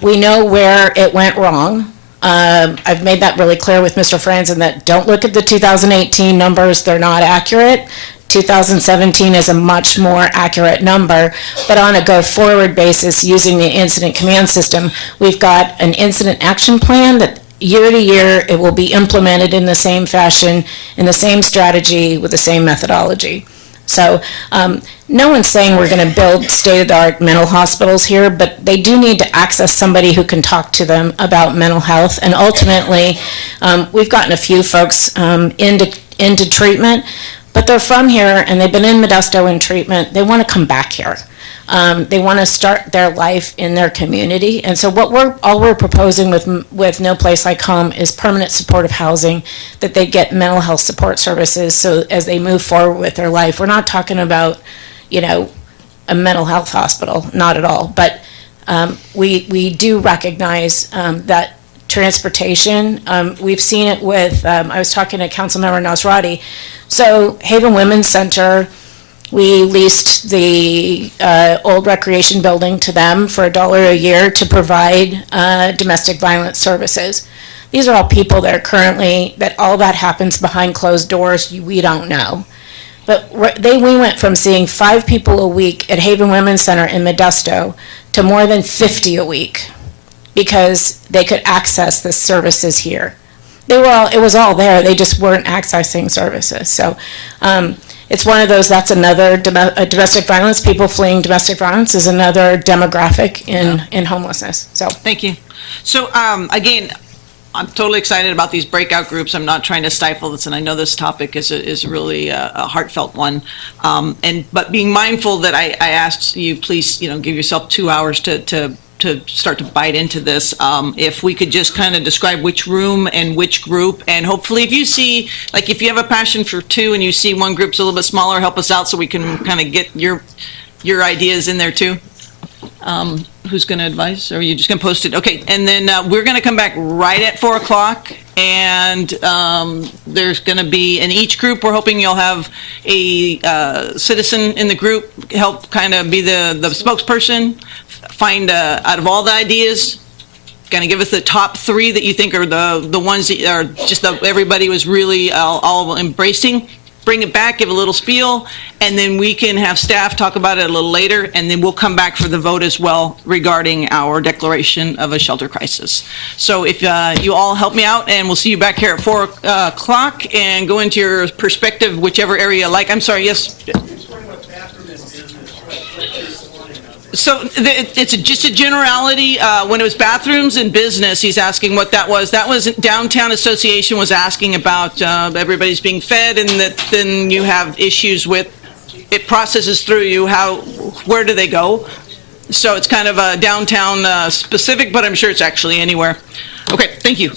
We know where it went wrong. I've made that really clear with Mr. Franzen that don't look at the 2018 numbers, they're not accurate. 2017 is a much more accurate number, but on a go-forward basis using the incident command system, we've got an incident action plan that year to year it will be implemented in the same fashion, in the same strategy, with the same methodology. So no one's saying we're going to build state-of-the-art mental hospitals here, but they do need to access somebody who can talk to them about mental health. And ultimately, we've gotten a few folks into treatment, but they're from here and they've been in Modesto in treatment. They want to come back here. They want to start their life in their community. And so all we're proposing with No Place Like Home is permanent supportive housing, that they get mental health support services so as they move forward with their life. We're not talking about, a mental health hospital, not at all. But we do recognize that transportation, we've seen it with, I was talking to Councilmember Nasrati. So Haven Women's Center, we leased the old recreation building to them for $1 a year to provide domestic violence services. These are all people that are currently, that all that happens behind closed doors, we don't know. But we went from seeing 5 people a week at Haven Women's Center in Modesto to more than 50 a week because they could access the services here. It was all there, they just weren't accessing services. So it's one of those, that's another domestic violence, people fleeing domestic violence is another demographic in homelessness, so. Thank you. So, again, I'm totally excited about these breakout groups. I'm not trying to stifle this, and I know this topic is really a heartfelt one. But being mindful that I asked you, please, give yourself 2 hours to start to bite into this. If we could just kind of describe which room and which group, and hopefully if you see, like if you have a passion for two and you see one group's a little bit smaller, help us out so we can kind of get your ideas in there too. Who's going to advise, or are you just going to post it? Okay, and then we're going to come back right at 4 o'clock, and there's going to be, in each group, we're hoping you'll have a citizen in the group help kind of be the spokesperson, find out of all the ideas, kind of give us the top 3 that you think are the ones that are just everybody was really all embracing. Bring it back, give a little spiel, and then we can have staff talk about it a little later, and then we'll come back for the vote as well regarding our declaration of a shelter crisis. So if you all help me out, and we'll see you back here at 4 o'clock, and go into your perspective, whichever area you like. I'm sorry, yes? So it's just a generality. When it was bathrooms and business, he's asking what that was. That was Downtown Association was asking about everybody's being fed, and that then you have issues with it processes through you. Where do they go? So it's kind of a downtown specific, but I'm sure it's actually anywhere. Okay, thank you.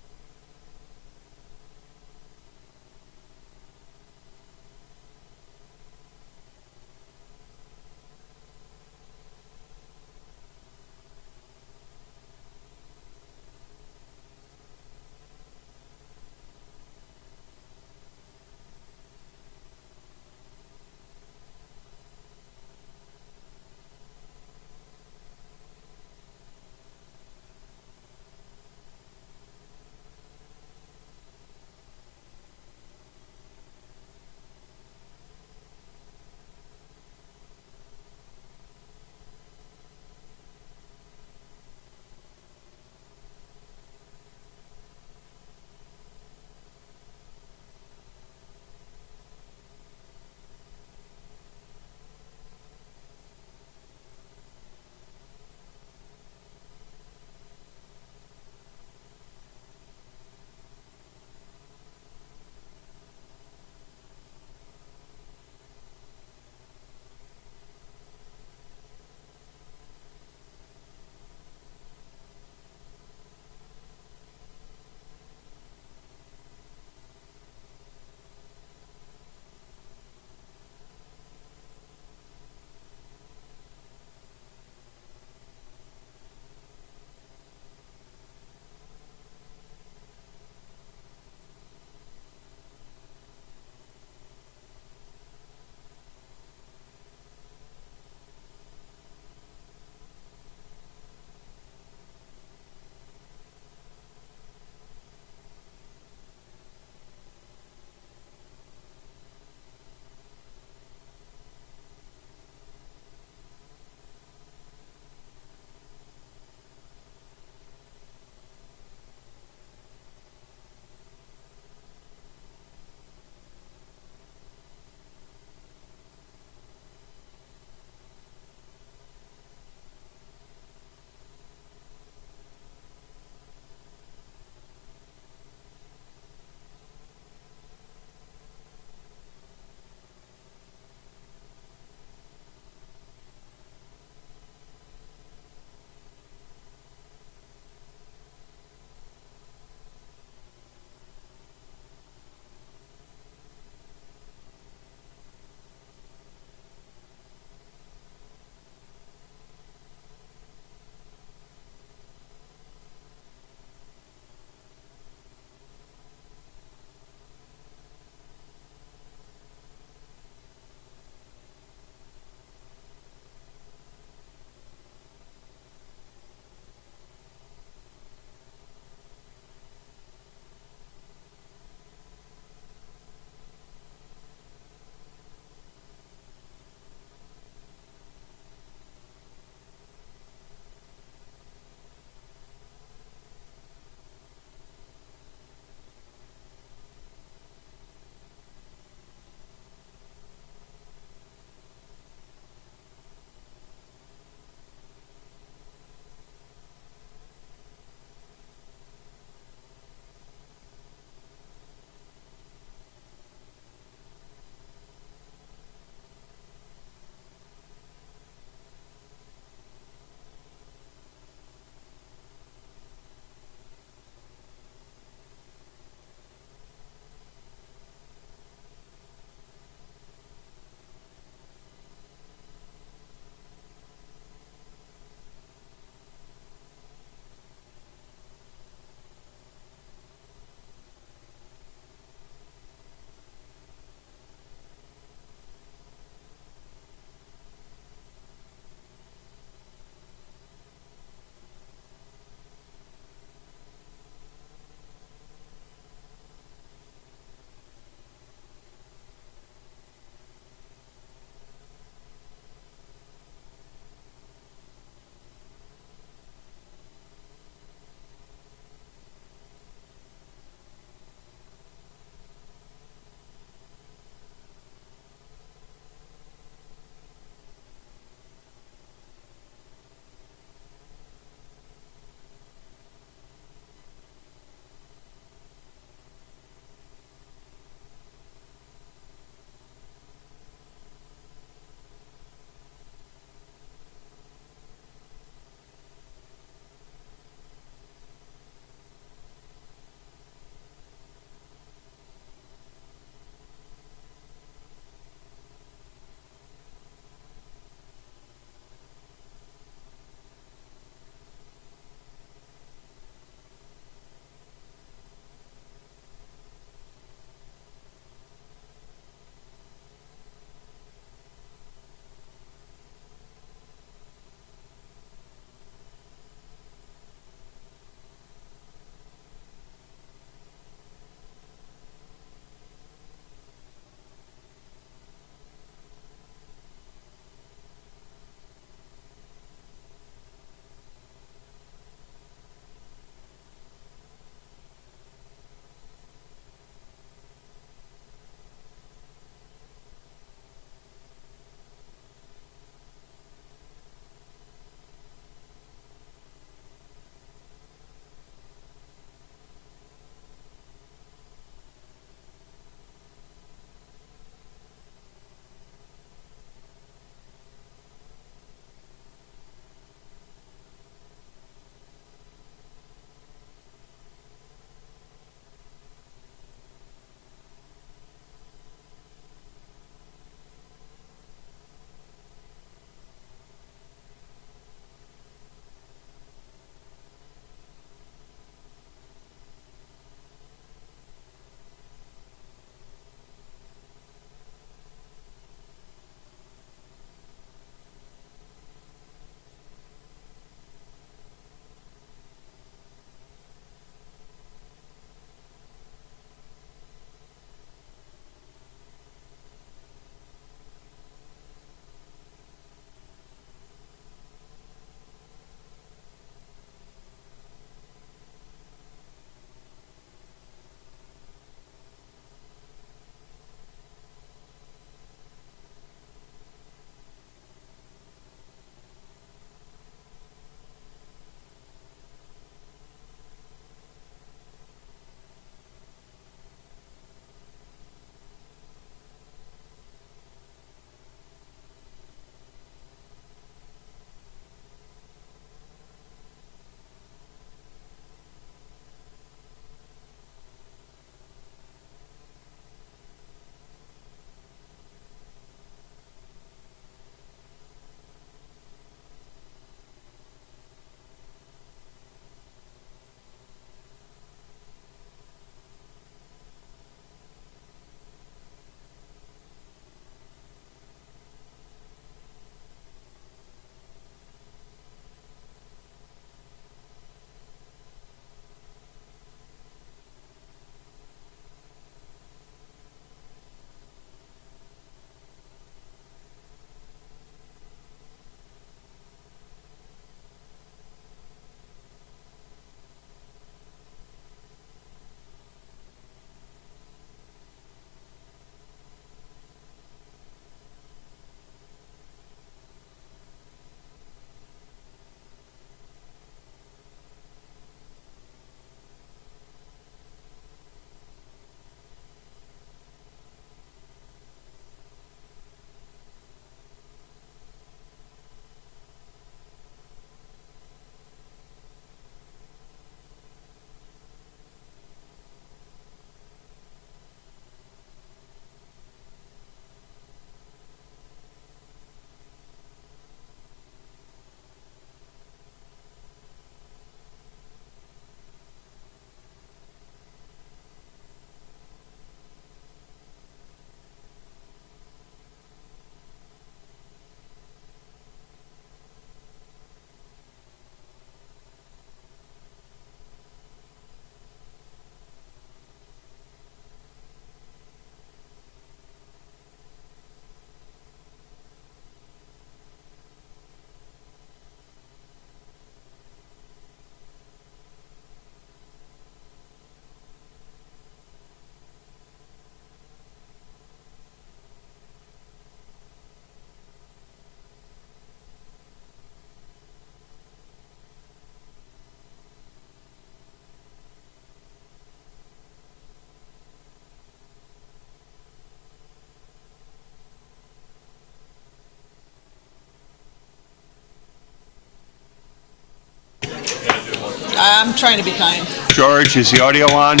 I'm trying to be kind. George, is the audio on?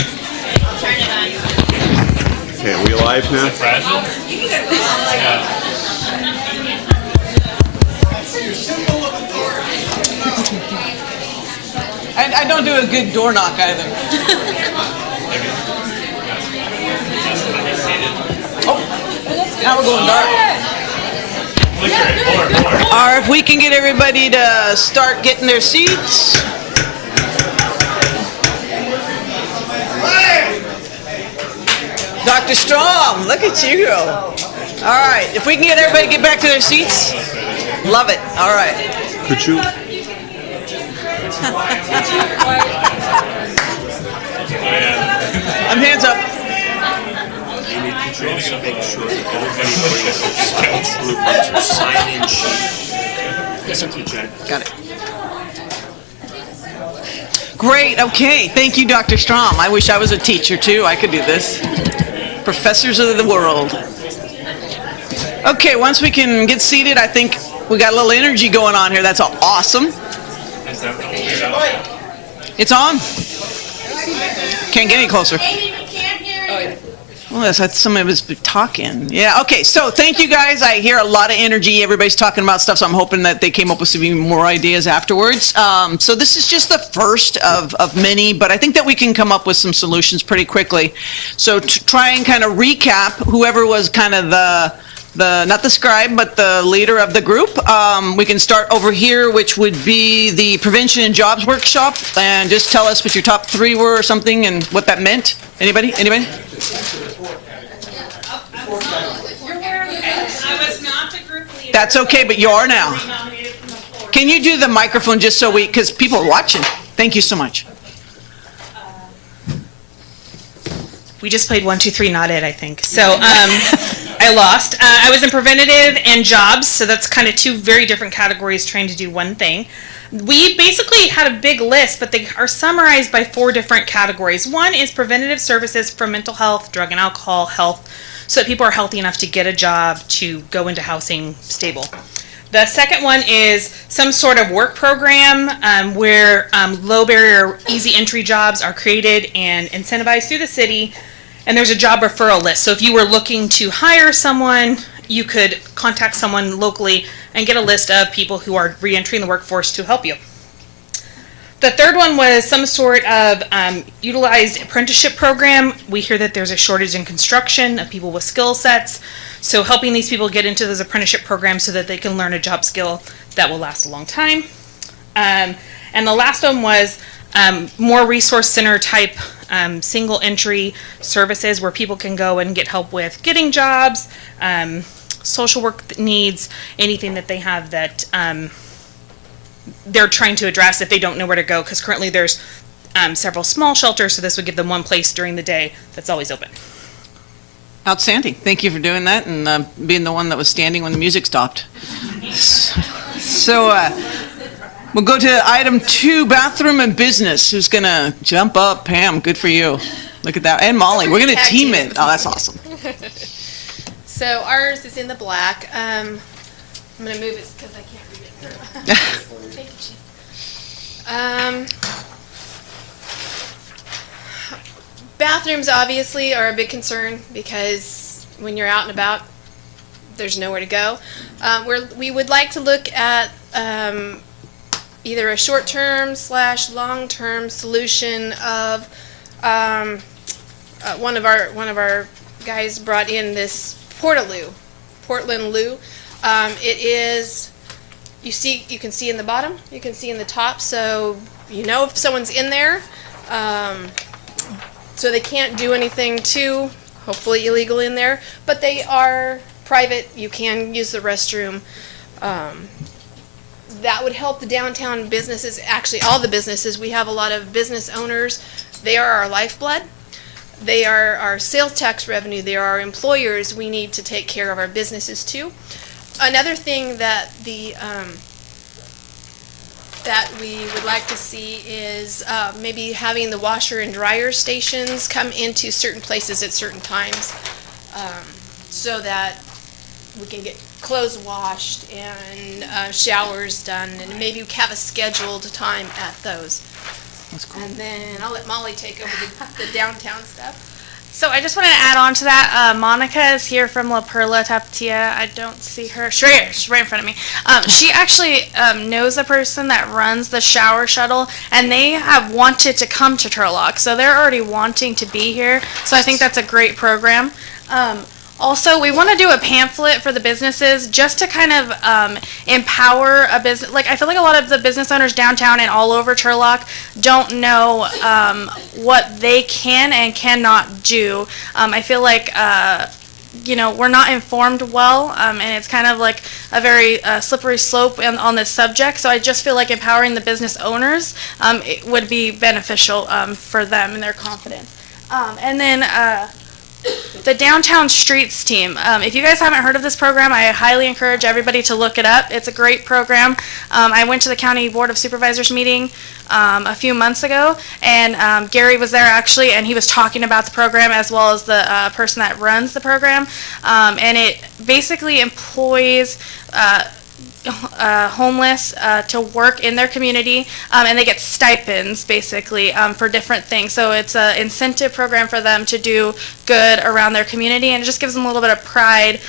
Okay, are we live now? I don't do a good door knock either. Oh, now we're going dark. Or if we can get everybody to start getting their seats. Dr. Strom, look at you. All right, if we can get everybody to get back to their seats, love it. All right. Could you? I'm hands up. Could you also make sure that everybody brings a true sign-in sheet? Yes, sir. Got it. Great, okay. Thank you, Dr. Strom. I wish I was a teacher, too. I could do this. Professors of the world. Okay, once we can get seated, I think we got a little energy going on here. That's awesome. It's on. Can't get any closer. Well, that's some of us talking. Yeah, okay, so thank you guys. I hear a lot of energy. Everybody's talking about stuff, so I'm hoping that they came up with some even more ideas afterwards. So this is just the first of many, but I think that we can come up with some solutions pretty quickly. So to try and kind of recap, whoever was kind of the not the scribe, but the leader of the group, we can start over here, which would be the Prevention and Jobs Workshop, and just tell us what your top 3 were or something and what that meant. Anybody? Anybody? I was not the group leader. That's okay, but you are now. Can you do the microphone just so because people are watching. Thank you so much. We just played 1, 2, 3, not it, I think. So I lost. I was in preventative and jobs, so that's kind of 2 very different categories trying to do one thing. We basically had a big list, but they are summarized by 4 different categories. One is preventative services for mental health, drug and alcohol, health, so that people are healthy enough to get a job, to go into housing stable. The second one is some sort of work program where low barrier, easy entry jobs are created and incentivized through the city. And there's a job referral list. So if you were looking to hire someone, you could contact someone locally and get a list of people who are re-entering the workforce to help you. The third one was some sort of utilized apprenticeship program. We hear that there's a shortage in construction of people with skill sets. So helping these people get into those apprenticeship programs so that they can learn a job skill that will last a long time. And the last one was more resource center type single entry services where people can go and get help with getting jobs, social work needs, anything that they have that they're trying to address if they don't know where to go, because currently there's several small shelters, so this would give them one place during the day that's always open. Outstanding. Thank you for doing that and being the one that was standing when the music stopped. So we'll go to item 2, bathroom and business. Who's going to jump up? Pam, good for you. Look at that. And Molly. We're going to team it. Oh, that's awesome. So ours is in the black. I'm going to move it because I can't read it. Thank you, Chief. Bathrooms obviously are a big concern because when you're out and about, there's nowhere to go. We would like to look at either a short-term / long-term solution of one of our guys brought in this Portland loo. It is, you can see in the bottom, you can see in the top, so you know if someone's in there. So they can't do anything too, hopefully illegal in there, but they are private. You can use the restroom. That would help the downtown businesses, actually all the businesses. We have a lot of business owners. They are our lifeblood. They are our sales tax revenue. They are our employers. We need to take care of our businesses too. Another thing that that we would like to see is maybe having the washer and dryer stations come into certain places at certain times, so that we can get clothes washed and showers done, and maybe have a scheduled time at those. And then I'll let Molly take over the downtown stuff. So I just wanted to add on to that. Monica is here from La Perla Tapatia. I don't see her. She's right here. She's right in front of me. She actually knows the person that runs the shower shuttle, and they have wanted to come to Turlock. So they're already wanting to be here. So I think that's a great program. Also, we want to do a pamphlet for the businesses just to kind of empower a business. Like, I feel like a lot of the business owners downtown and all over Turlock don't know what they can and cannot do. I feel like, we're not informed well, and it's kind of like a very slippery slope on this subject. So I just feel like empowering the business owners it would be beneficial for them and their confidence. And then the Downtown Streets team. If you guys haven't heard of this program, I highly encourage everybody to look it up. It's a great program. I went to the County Board of Supervisors meeting a few months ago, and Gary was there actually, and he was talking about the program as well as the person that runs the program. And it basically employs homeless to work in their community, and they get stipends basically for different things. So it's an incentive program for them to do good around their community, and it just gives them a little bit of pride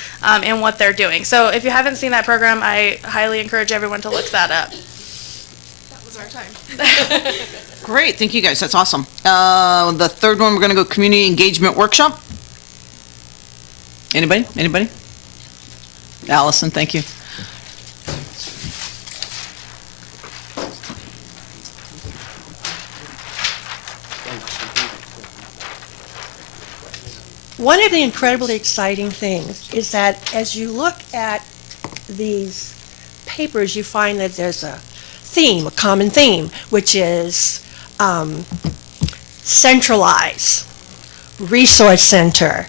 in what they're doing. So if you haven't seen that program, I highly encourage everyone to look that up. That was our time. Great, thank you guys, that's awesome. The third one, we're gonna go community engagement workshop. Anybody? Allison, thank you. One of the incredibly exciting things is that as you look at these papers, you find that there's a theme, a common theme, which is centralize, resource center.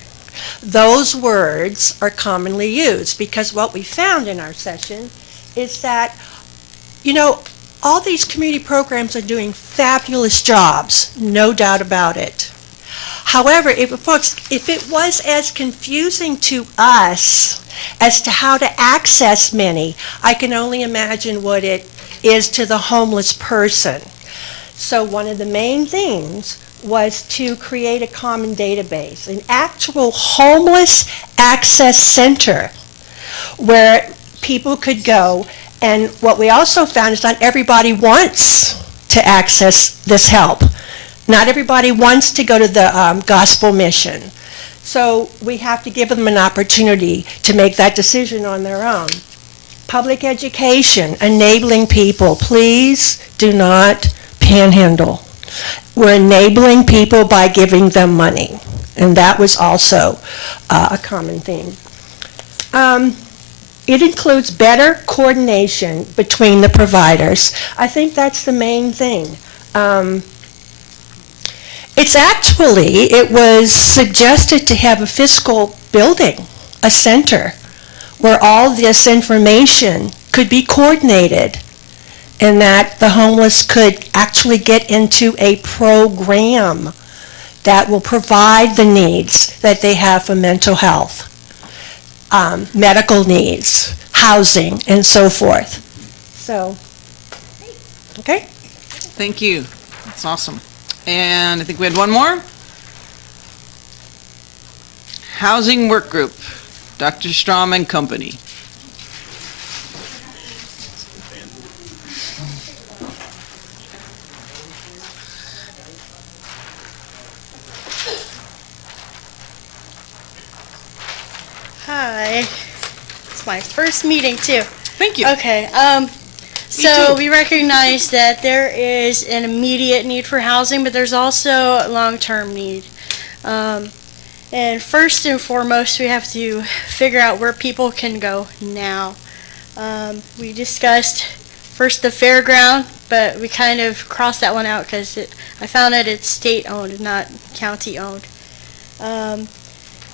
Those words are commonly used because what we found in our session is that, all these community programs are doing fabulous jobs, no doubt about it. However, if it was as confusing to us as to how to access many, I can only imagine what it is to the homeless person. So one of the main things was to create a common database, an actual homeless access center where people could go. And what we also found is not everybody wants to access this help. Not everybody wants to go to the gospel mission. So we have to give them an opportunity to make that decision on their own. Public education, enabling people. Please do not panhandle. We're enabling people by giving them money. And that was also a common theme. It includes better coordination between the providers. I think that's the main thing. It was suggested to have a fiscal building, a center, where all this information could be coordinated and that the homeless could actually get into a program that will provide the needs that they have for mental health, medical needs, housing, and so forth. So, okay? Thank you, that's awesome. And I think we had one more. Housing Work Group, Dr. Strom and Company. Hi. It's my first meeting too. Thank you. Okay. too. We recognize that there is an immediate need for housing, but there's also a long-term need. And first and foremost, we have to figure out where people can go now. We discussed first the fairground, but we kind of crossed that one out because I found that it's state-owned, not county-owned.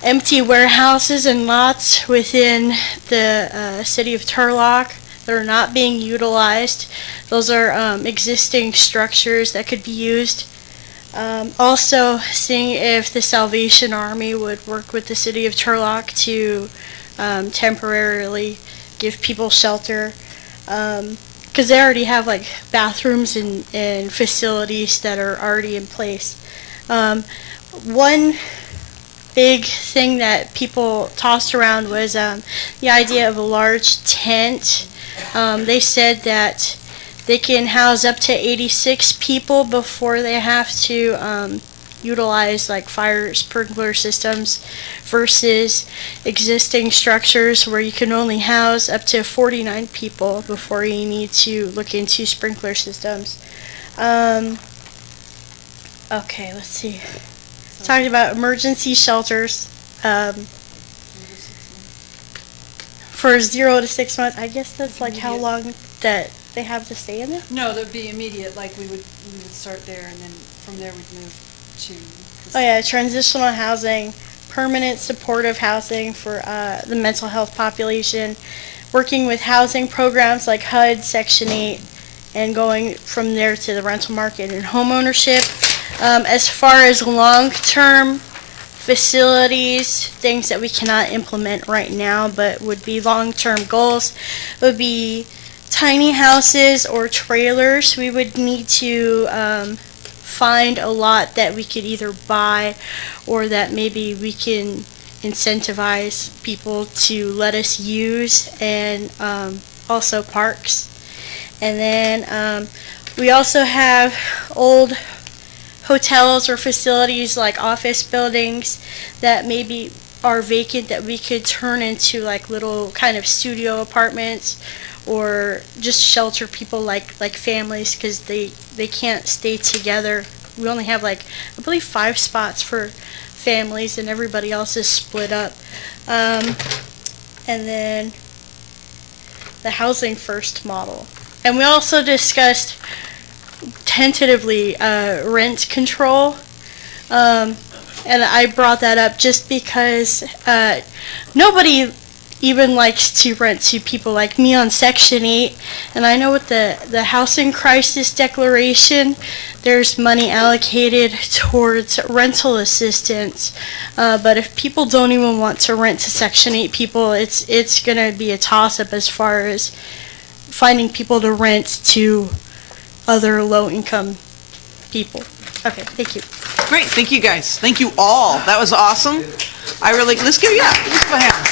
Empty warehouses and lots within the city of Turlock that are not being utilized. Those are existing structures that could be used. Also, seeing if the Salvation Army would work with the city of Turlock to temporarily give people shelter. because they already have like bathrooms and facilities that are already in place. One big thing that people tossed around was the idea of a large tent. They said that they can house up to 86 people before they have to utilize like fire sprinkler systems versus existing structures where you can only house up to 49 people before you need to look into sprinkler systems. Okay, let's see. Talking about emergency shelters for 0 to 6 months. I guess that's like how long that they have to stay in there? No, that'd be immediate, like we would start there and then from there we'd move to. Oh yeah, transitional housing, permanent supportive housing for the mental health population, working with housing programs like HUD, Section 8, and going from there to the rental market and home ownership. As far as long-term facilities, things that we cannot implement right now but would be long-term goals, would be tiny houses or trailers. We would need to find a lot that we could either buy or that maybe we can incentivize people to let us use, and also parks. And then we also have old hotels or facilities like office buildings that maybe are vacant that we could turn into like little kind of studio apartments, or just shelter people like families, because they can't stay together. We only have like, I believe, 5 spots for families and everybody else is split up. And then the housing first model. And we also discussed tentatively rent control. And I brought that up just because nobody even likes to rent to people like me on Section 8. And I know with the Housing Crisis Declaration, there's money allocated towards rental assistance. But if people don't even want to rent to Section 8 people, it's going to be a toss-up as far as finding people to rent to other low-income people. Okay, thank you. Great, thank you guys. Thank you all. That was awesome. Let's give you a hand.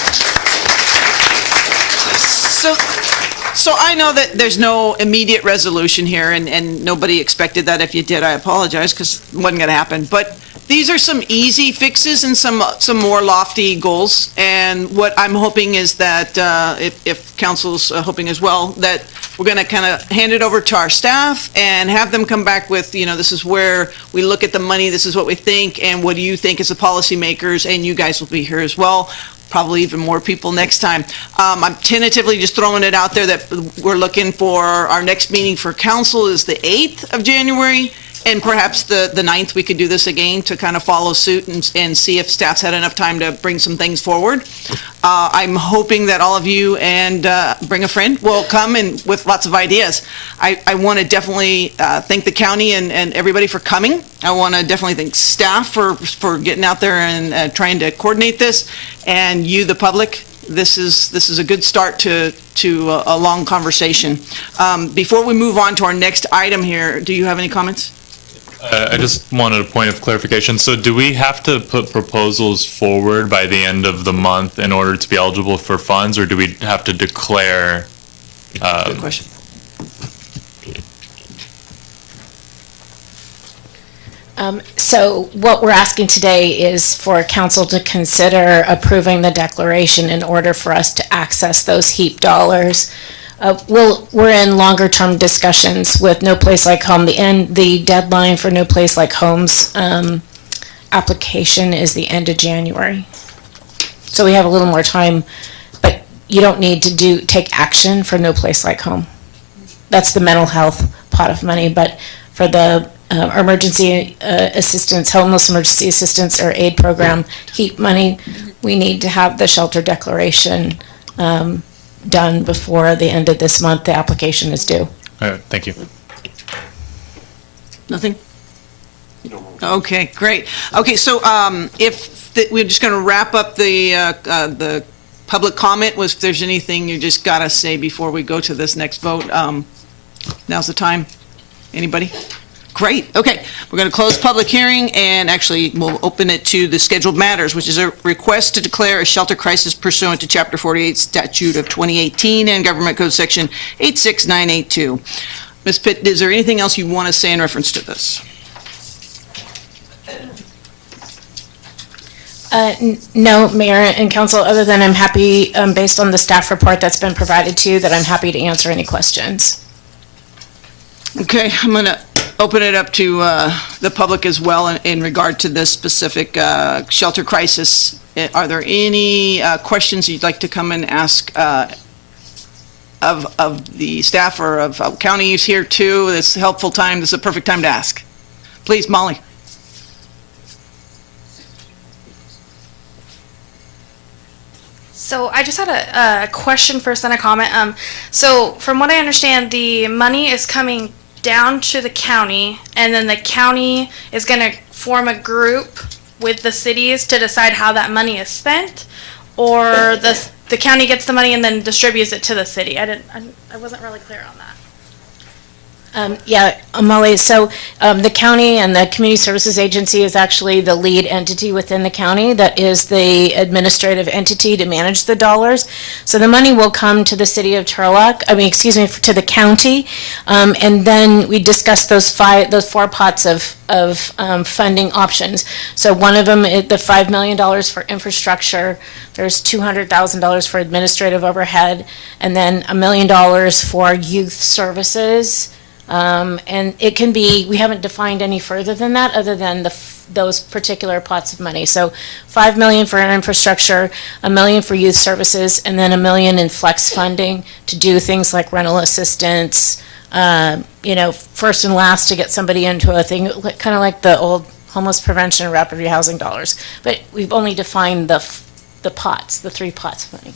So I know that there's no immediate resolution here, and nobody expected that. If you did, I apologize, because it wasn't going to happen. But these are some easy fixes and some more lofty goals. And what I'm hoping is that, if council's hoping as well, that we're going to kind of hand it over to our staff and have them come back with, this is where we look at the money, this is what we think, and what do you think as the policymakers, and you guys will be here as well. Probably even more people next time. I'm tentatively just throwing it out there that we're looking for our next meeting for council is the 8th of January, and perhaps the 9th we could do this again to kind of follow suit and see if staff's had enough time to bring some things forward. I'm hoping that all of you and bring a friend will come and with lots of ideas. I want to definitely thank the county and everybody for coming. I want to definitely thank staff for getting out there and trying to coordinate this. And you, the public, this is a good start to a long conversation. Before we move on to our next item here, do you have any comments? I just wanted a point of clarification. So do we have to put proposals forward by the end of the month in order to be eligible for funds, or do we have to declare? Good question. So what we're asking today is for council to consider approving the declaration in order for us to access those HEAP dollars. We're in longer term discussions with No Place Like Home. The deadline for No Place Like Home's application is the end of January. So we have a little more time, but you don't need to take action for No Place Like Home. That's the mental health pot of money, but for the emergency assistance, homeless emergency assistance or aid program, HEAP money, we need to have the shelter declaration done before the end of this month. The application is due. All right, thank you. Nothing? Okay, great. Okay, so we're just going to wrap up the public comment. If there's anything you just got to say before we go to this next vote, Now's the time. Anybody? Great. Okay. We're going to close public hearing, and actually we'll open it to the scheduled matters, which is a request to declare a shelter crisis pursuant to Chapter 48 Statute of 2018 and Government Code Section 86982. Ms. Pitt, is there anything else you want to say in reference to this? No, Mayor and Council, other than I'm happy, based on the staff report that's been provided to you, that I'm happy to answer any questions. Okay, I'm going to open it up to the public as well in regard to this specific shelter crisis. Are there any questions you'd like to come and ask of the staff or of counties here too? This is a helpful time. This is a perfect time to ask. Please, Molly. So I just had a question first, then a comment. So from what I understand, the money is coming down to the county, and then the county is going to form a group with the cities to decide how that money is spent, or the county gets the money and then distributes it to the city. I wasn't really clear on that. Yeah, Molly, so the county and the Community Services Agency is actually the lead entity within the county that is the administrative entity to manage the dollars. So the money will come to the city of Turlock, to the county, and then we discussed those four pots of funding options. So one of them is the $5 million for infrastructure. There's $200,000 for administrative overhead, and then $1 million for youth services. And it can be, we haven't defined any further than that, other than those particular pots of money. So $5 million for infrastructure, $1 million for youth services, and then $1 million in flex funding to do things like rental assistance, first and last to get somebody into a thing, kind of like the old homeless prevention and rapid rehousing dollars. But we've only defined the pots, the three pots of money.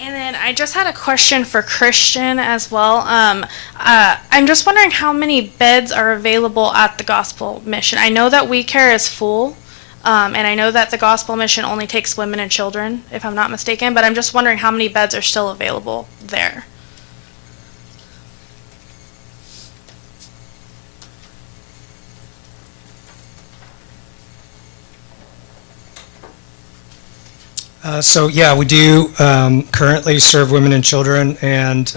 And then I just had a question for Christian as well. I'm just wondering how many beds are available at the Gospel Mission. I know that We Care is full, and I know that the Gospel Mission only takes women and children, if I'm not mistaken, but I'm just wondering how many beds are still available there. We do currently serve women and children, and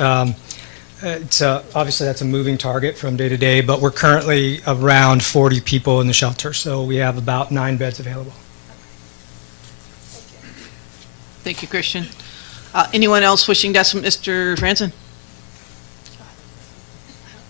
it's obviously that's a moving target from day to day, but we're currently around 40 people in the shelter, so we have about 9 beds available. Thank you, Christian. Anyone else wishing to ask Mr. Franson?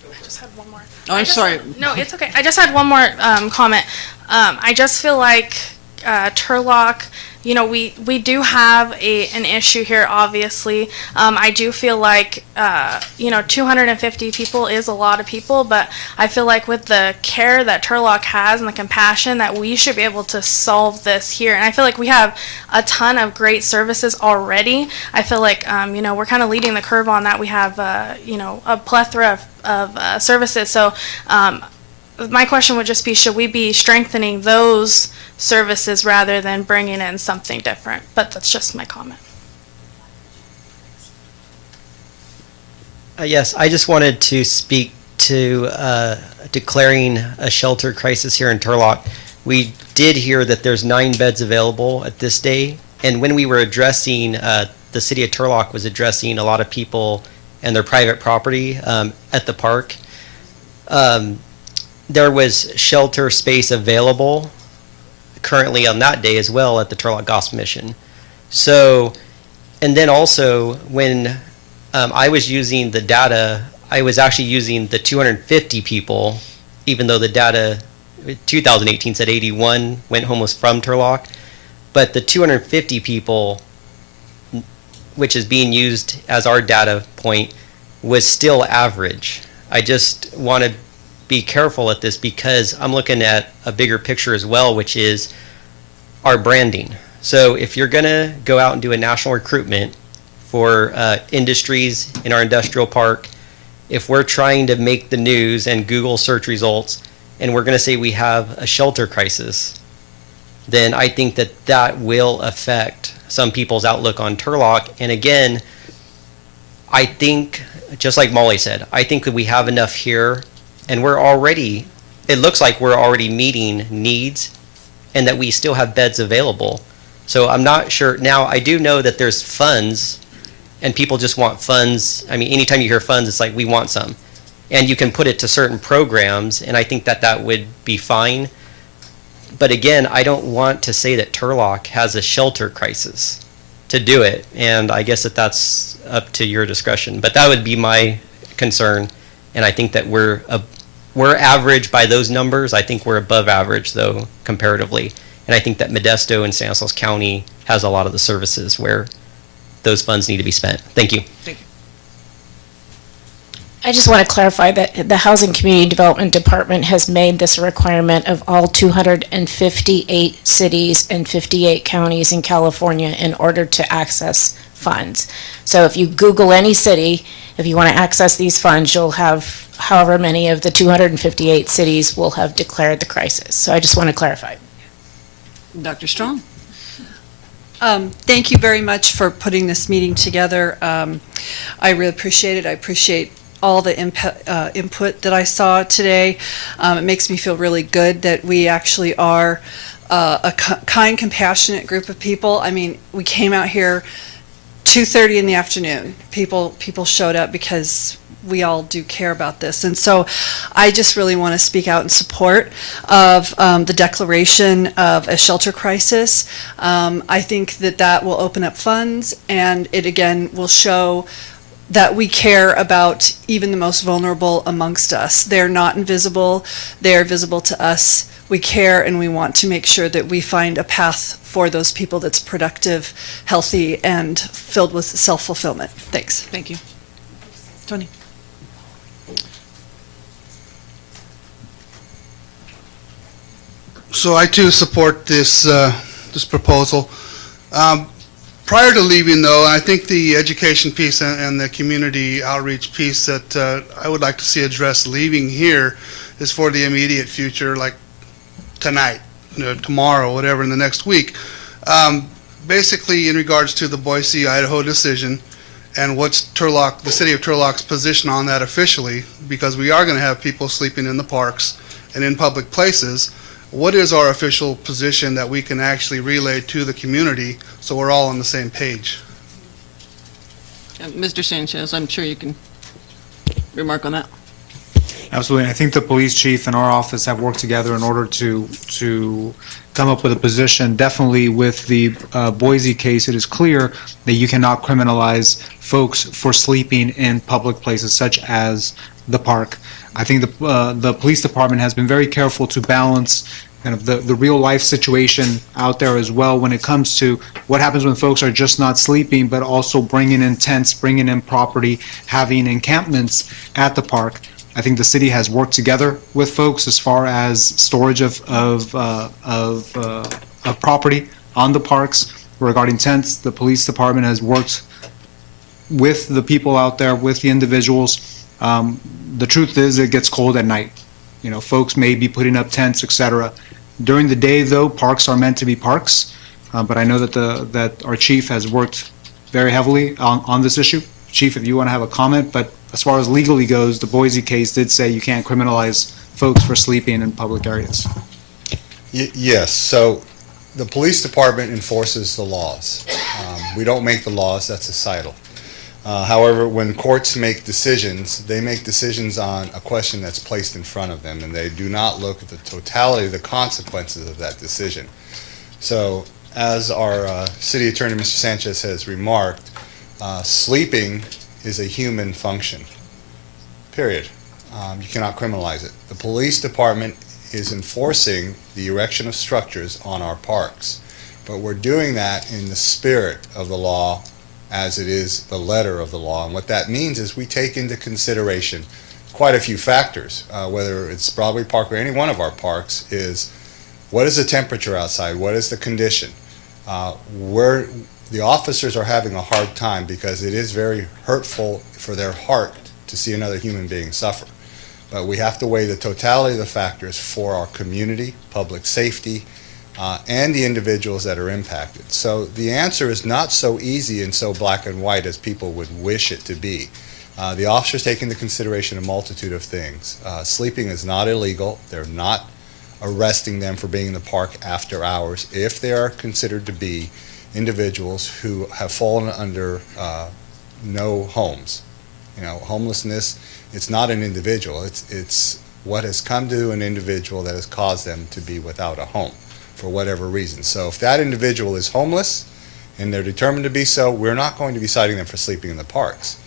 I just had one more. Oh, I'm sorry. No, it's okay. I just had one more comment. I just feel like Turlock, we do have an issue here, obviously. I do feel like, 250 people is a lot of people, but I feel like with the care that Turlock has and the compassion that we should be able to solve this here. And I feel like we have a ton of great services already. I feel like, we're kind of leading the curve on that. We have, a plethora of services. So my question would just be, should we be strengthening those services rather than bringing in something different? But that's just my comment. Yes, I just wanted to speak to declaring a shelter crisis here in Turlock. We did hear that there's 9 beds available at this day, and when we were addressing, the city of Turlock was addressing a lot of people and their private property at the park. There was shelter space available currently on that day as well at the Turlock Gospel Mission. So, and then also when I was using the data, I was actually using the 250 people, even though the data 2018 said 81 went homeless from Turlock, but the 250 people, which is being used as our data point, was still average. I just want to be careful at this because I'm looking at a bigger picture as well, which is our branding. So if you're going to go out and do a national recruitment for industries in our industrial park, if we're trying to make the news and Google search results and we're going to say we have a shelter crisis, then I think that will affect some people's outlook on Turlock. And again, I think, just like Molly said, I think that we have enough here, and it looks like we're already meeting needs, and that we still have beds available. So I'm not sure. Now, I do know that there's funds, and people just want funds. I mean, anytime you hear funds, it's like, we want some. And you can put it to certain programs, and I think that that would be fine. But again, I don't want to say that Turlock has a shelter crisis to do it, and I guess that's up to your discretion. But that would be my concern, and I think that we're average by those numbers. I think we're above average, though, comparatively. And I think that Modesto and Stanislaus County has a lot of the services where those funds need to be spent. Thank you. Thank you. I just want to clarify that the Housing Community Development Department has made this a requirement of all 258 cities and 58 counties in California in order to access funds. So if you Google any city, if you want to access these funds, you'll have however many of the 258 cities will have declared the crisis. So I just want to clarify. Dr. Strong? Thank you very much for putting this meeting together. I really appreciate it. I appreciate all the input that I saw today. It makes me feel really good that we actually are a kind, compassionate group of people. I mean, we came out here 2:30 in the afternoon. People showed up because we all do care about this. And so I just really want to speak out in support of the declaration of a shelter crisis. I think that that will open up funds, and it again will show that we care about even the most vulnerable amongst us. They're not invisible. They're visible to us. We care, and we want to make sure that we find a path for those people that's productive, healthy, and filled with self-fulfillment. Thanks. Thank you. Tony? So I too support this this proposal. Prior to leaving, though, I think the education piece and the community outreach piece that I would like to see addressed leaving here is for the immediate future, like tonight, tomorrow, whatever, in the next week. Basically, in regards to the Boise, Idaho decision and what's Turlock, the city of Turlock's position on that officially, because we are going to have people sleeping in the parks and in public places. What is our official position that we can actually relay to the community so we're all on the same page? Mr. Sanchez, I'm sure you can remark on that. Absolutely. I think the police chief and our office have worked together in order to come up with a position. Definitely with the Boise case, it is clear that you cannot criminalize folks for sleeping in public places such as the park. I think the police department has been very careful to balance kind of the real life situation out there as well when it comes to what happens when folks are just not sleeping, but also bringing in tents, bringing in property, having encampments at the park. I think the city has worked together with folks as far as storage of property on the parks regarding tents. The police department has worked with the people out there, with the individuals. The truth is, it gets cold at night. Folks may be putting up tents, etc. During the day, though, parks are meant to be parks. But I know that our chief has worked very heavily on this issue. Chief, if you want to have a comment, but as far as legally goes, the Boise case did say you can't criminalize folks for sleeping in public areas. Yes. So the police department enforces the laws. We don't make the laws. That's societal. However, when courts make decisions, they make decisions on a question that's placed in front of them, and they do not look at the totality of the consequences of that decision. So, as our city attorney, Mr. Sanchez, has remarked, sleeping is a human function, period. You cannot criminalize it. The police department is enforcing the erection of structures on our parks, but we're doing that in the spirit of the law as it is the letter of the law. And what that means is we take into consideration quite a few factors, whether it's Broadway Park or any one of our parks, is what is the temperature outside, what is the condition. The officers are having a hard time because it is very hurtful for their heart to see another human being suffer. But we have to weigh the totality of the factors for our community, public safety, and the individuals that are impacted. So the answer is not so easy and so black and white as people would wish it to be. The officers take into consideration a multitude of things. Sleeping is not illegal. They're not arresting them for being in the park after hours if they are considered to be individuals who have fallen under no homes. You know, homelessness, it's not an individual. It's what has come to an individual that has caused them to be without a home for whatever reason. So if that individual is homeless and they're determined to be so, we're not going to be citing them for sleeping in the parks.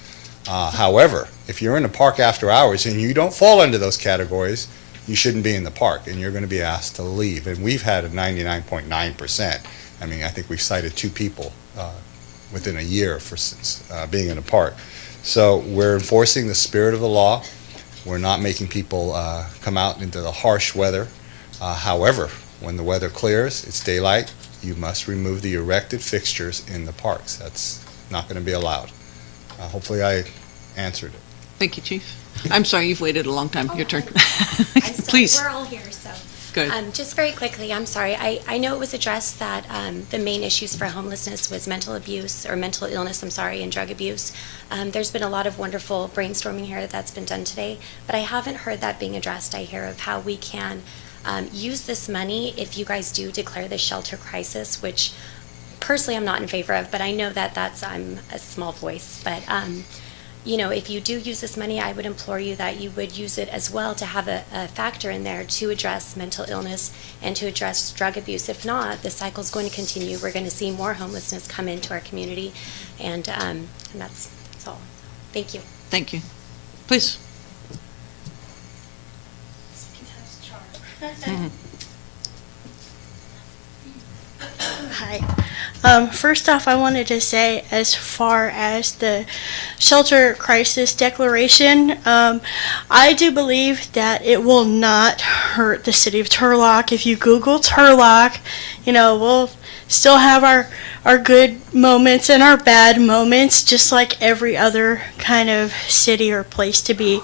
However, if you're in a park after hours and you don't fall into those categories, you shouldn't be in the park and you're going to be asked to leave. And we've had a 99.9%. I mean, I think we've cited 2 people within a year for being in a park. So we're enforcing the spirit of the law. We're not making people come out into the harsh weather. However, when the weather clears, it's daylight, you must remove the erected fixtures in the parks. That's not going to be allowed. Hopefully I answered it. Thank you, Chief. I'm sorry, you've waited a long time. Your turn. I'm sorry, Please. we're all here, so. Good. Just very quickly, I'm sorry. I know it was addressed that the main issues for homelessness was mental abuse, or mental illness, I'm sorry, and drug abuse. There's been a lot of wonderful brainstorming here that's been done today, but I haven't heard that being addressed. I hear of how we can use this money if you guys do declare this shelter crisis, which personally I'm not in favor of, but I know that I'm a small voice. But you know, if you do use this money, I would implore you that you would use it as well to have a factor in there to address mental illness and to address drug abuse. If not, the cycle's going to continue. We're going to see more homelessness come into our community, and that's all. Thank you. Thank you. Please. Hi. First off, I wanted to say, as far as the shelter crisis declaration, I do believe that it will not hurt the city of Turlock. If you Google Turlock, you know, we'll still have our good moments and our bad moments, just like every other kind of city or place to be.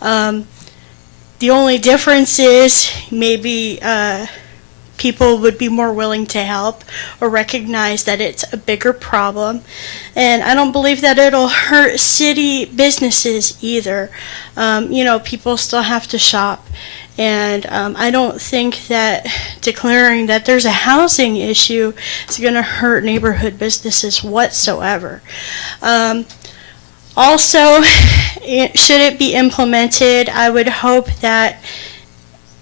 The only difference is maybe people would be more willing to help or recognize that it's a bigger problem. And I don't believe that it'll hurt city businesses either. You know, people still have to shop. And I don't think that declaring that there's a housing issue is going to hurt neighborhood businesses whatsoever. Also, should it be implemented, I would hope that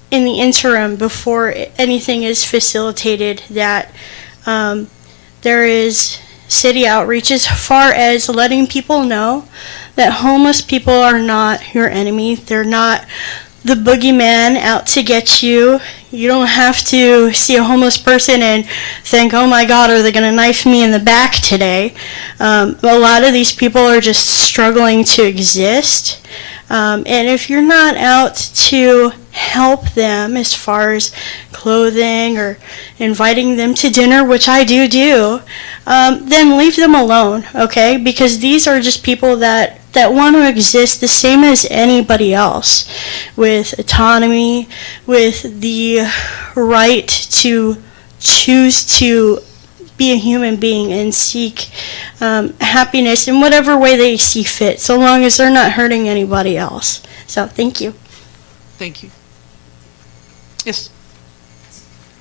in the interim, before anything is facilitated, that there is city outreach as far as letting people know that homeless people are not your enemy. They're not the boogeyman out to get you. You don't have to see a homeless person and think, oh my God, are they going to knife me in the back today? A lot of these people are just struggling to exist. And if you're not out to help them as far as clothing or inviting them to dinner, which I do, then leave them alone, okay? Because these are just people that want to exist the same as anybody else, with autonomy, with the right to choose to be a human being and seek happiness in whatever way they see fit, so long as they're not hurting anybody else. So, thank you. Thank you. Yes.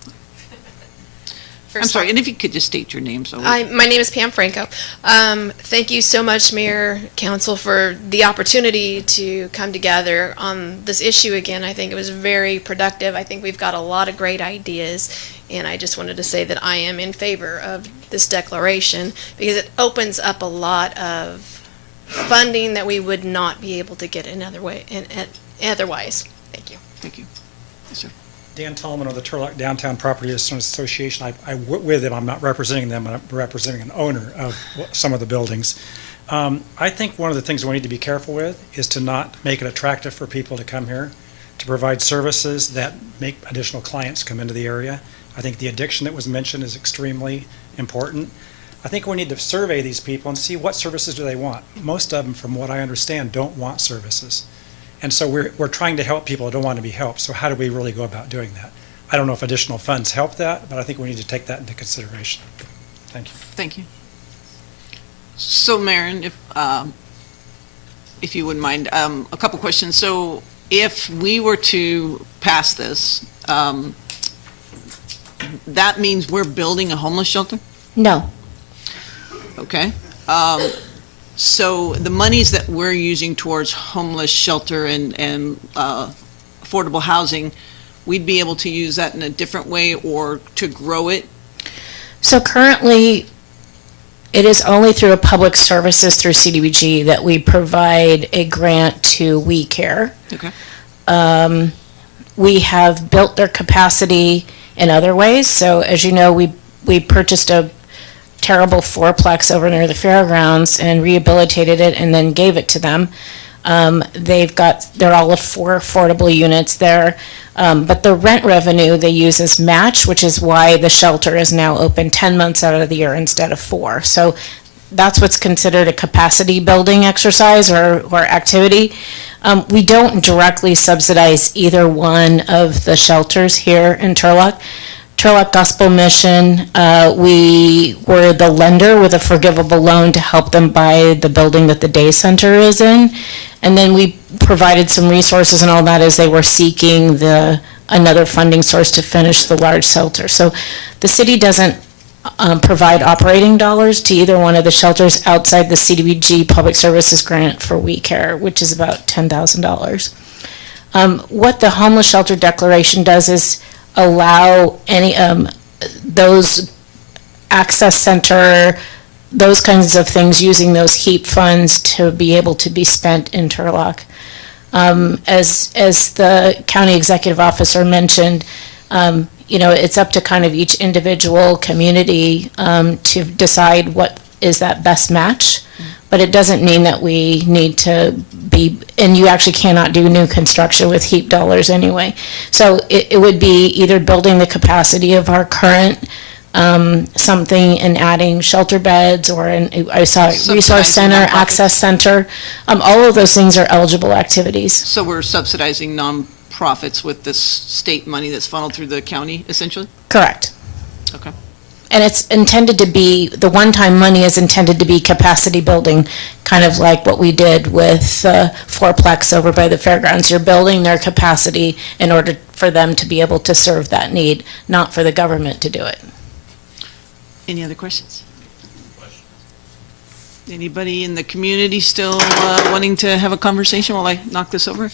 I'm First sorry, off- and if you could just state your name. So My name is Pam Franco. Thank you so much, Mayor, Council, for the opportunity to come together on this issue again. I think it was very productive. I think we've got a lot of great ideas, and I just wanted to say that I am in favor of this declaration because it opens up a lot of funding that we would not be able to get another way and otherwise. Thank you. Thank you. Yes, sir. Dan Tallman of the Turlock Downtown Property Association. I work with them. I'm not representing them. I'm representing an owner of some of the buildings. I think one of the things we need to be careful with is to not make it attractive for people to come here, to provide services that make additional clients come into the area. I think the addiction that was mentioned is extremely important. I think we need to survey these people and see what services do they want. Most of them, from what I understand, don't want services. And so we're trying to help people who don't want to be helped. So how do we really go about doing that? I don't know if additional funds help that, but I think we need to take that into consideration. Thank you. Thank you. So, Maren, if you wouldn't mind, a couple questions. So, if we were to pass this, that means we're building a homeless shelter? No. Okay. So the monies that we're using towards homeless shelter and affordable housing, we'd be able to use that in a different way or to grow it? So currently, it is only through a public services through CDBG that we provide a grant to We Care. Okay. We have built their capacity in other ways. So as you know, we purchased a terrible fourplex over near the fairgrounds and rehabilitated it and then gave it to them. They're all of 4 affordable units there. But the rent revenue they use as match, which is why the shelter is now open 10 months out of the year instead of 4. So that's what's considered a capacity building exercise or activity. We don't directly subsidize either one of the shelters here in Turlock. Turlock Gospel Mission, we were the lender with a forgivable loan to help them buy the building that the day center is in. And then we provided some resources and all that as they were seeking another funding source to finish the large shelter. So the city doesn't provide operating dollars to either one of the shelters outside the CDBG Public Services Grant for We Care, which is about $10,000. What the homeless shelter declaration does is allow any those access center, those kinds of things, using those HEAP funds to be able to be spent in Turlock. As the county executive officer mentioned, it's up to kind of each individual community to decide what is that best match. But it doesn't mean that we need to be, and you actually cannot do new construction with HEAP dollars anyway. So it would be either building the capacity of our current something and adding shelter beds, or I saw resource center, access center. All of those things are eligible activities. So we're subsidizing nonprofits with this state money that's funneled through the county, essentially? Correct. Okay. And it's intended to be, the one-time money is intended to be capacity building, kind of like what we did with fourplex over by the fairgrounds. You're building their capacity in order for them to be able to serve that need, not for the government to do it. Any other questions? Anybody in the community still wanting to have a conversation while I knock this over?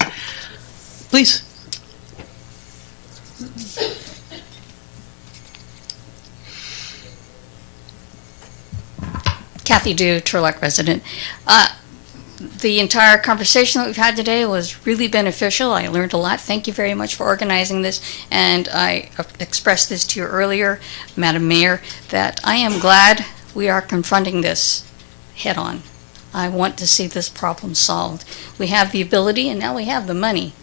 Please. Kathy Dew, Turlock resident. The entire conversation that we've had today was really beneficial. I learned a lot. Thank you very much for organizing this. And I expressed this to you earlier, Madam Mayor, that I am glad we are confronting this head on. I want to see this problem solved. We have the ability and now we have the money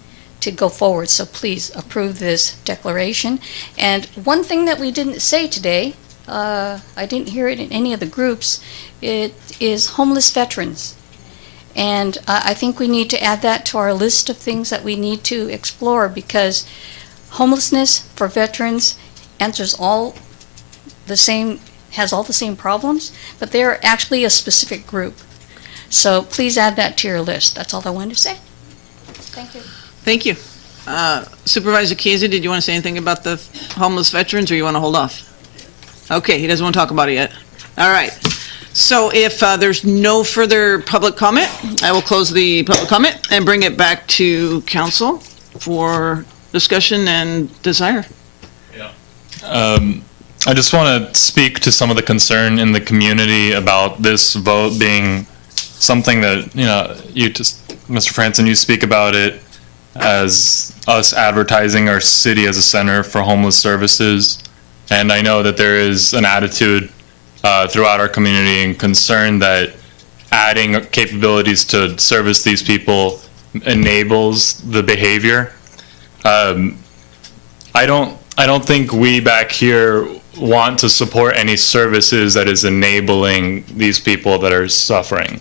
to go forward. So please approve this declaration. And one thing that we didn't say today, I didn't hear it in any of the groups, it is homeless veterans. And I think we need to add that to our list of things that we need to explore, because homelessness for veterans has all the same problems, but they're actually a specific group. So please add that to your list. That's all I wanted to say. Thank you. Thank you. Supervisor Chiesa, did you want to say anything about the homeless veterans, or you want to hold off? Okay, he doesn't want to talk about it yet. All right. So if there's no further public comment, I will close the public comment and bring it back to council for discussion and desire. I just want to speak to some of the concern in the community about this vote being something that, Mr. Franson, you speak about it as us advertising our city as a center for homeless services. And I know that there is an attitude throughout our community and concern that adding capabilities to service these people enables the behavior. I don't think we back here want to support any services that is enabling these people that are suffering.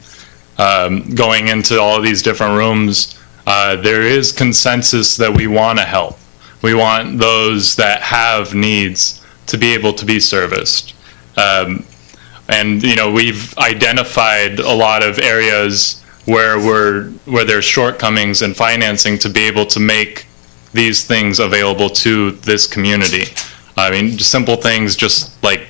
Going into all of these different rooms, there is consensus that we want to help. We want those that have needs to be able to be serviced. And we've identified a lot of areas where there's shortcomings in financing to be able to make these things available to this community. I mean, just simple things, just like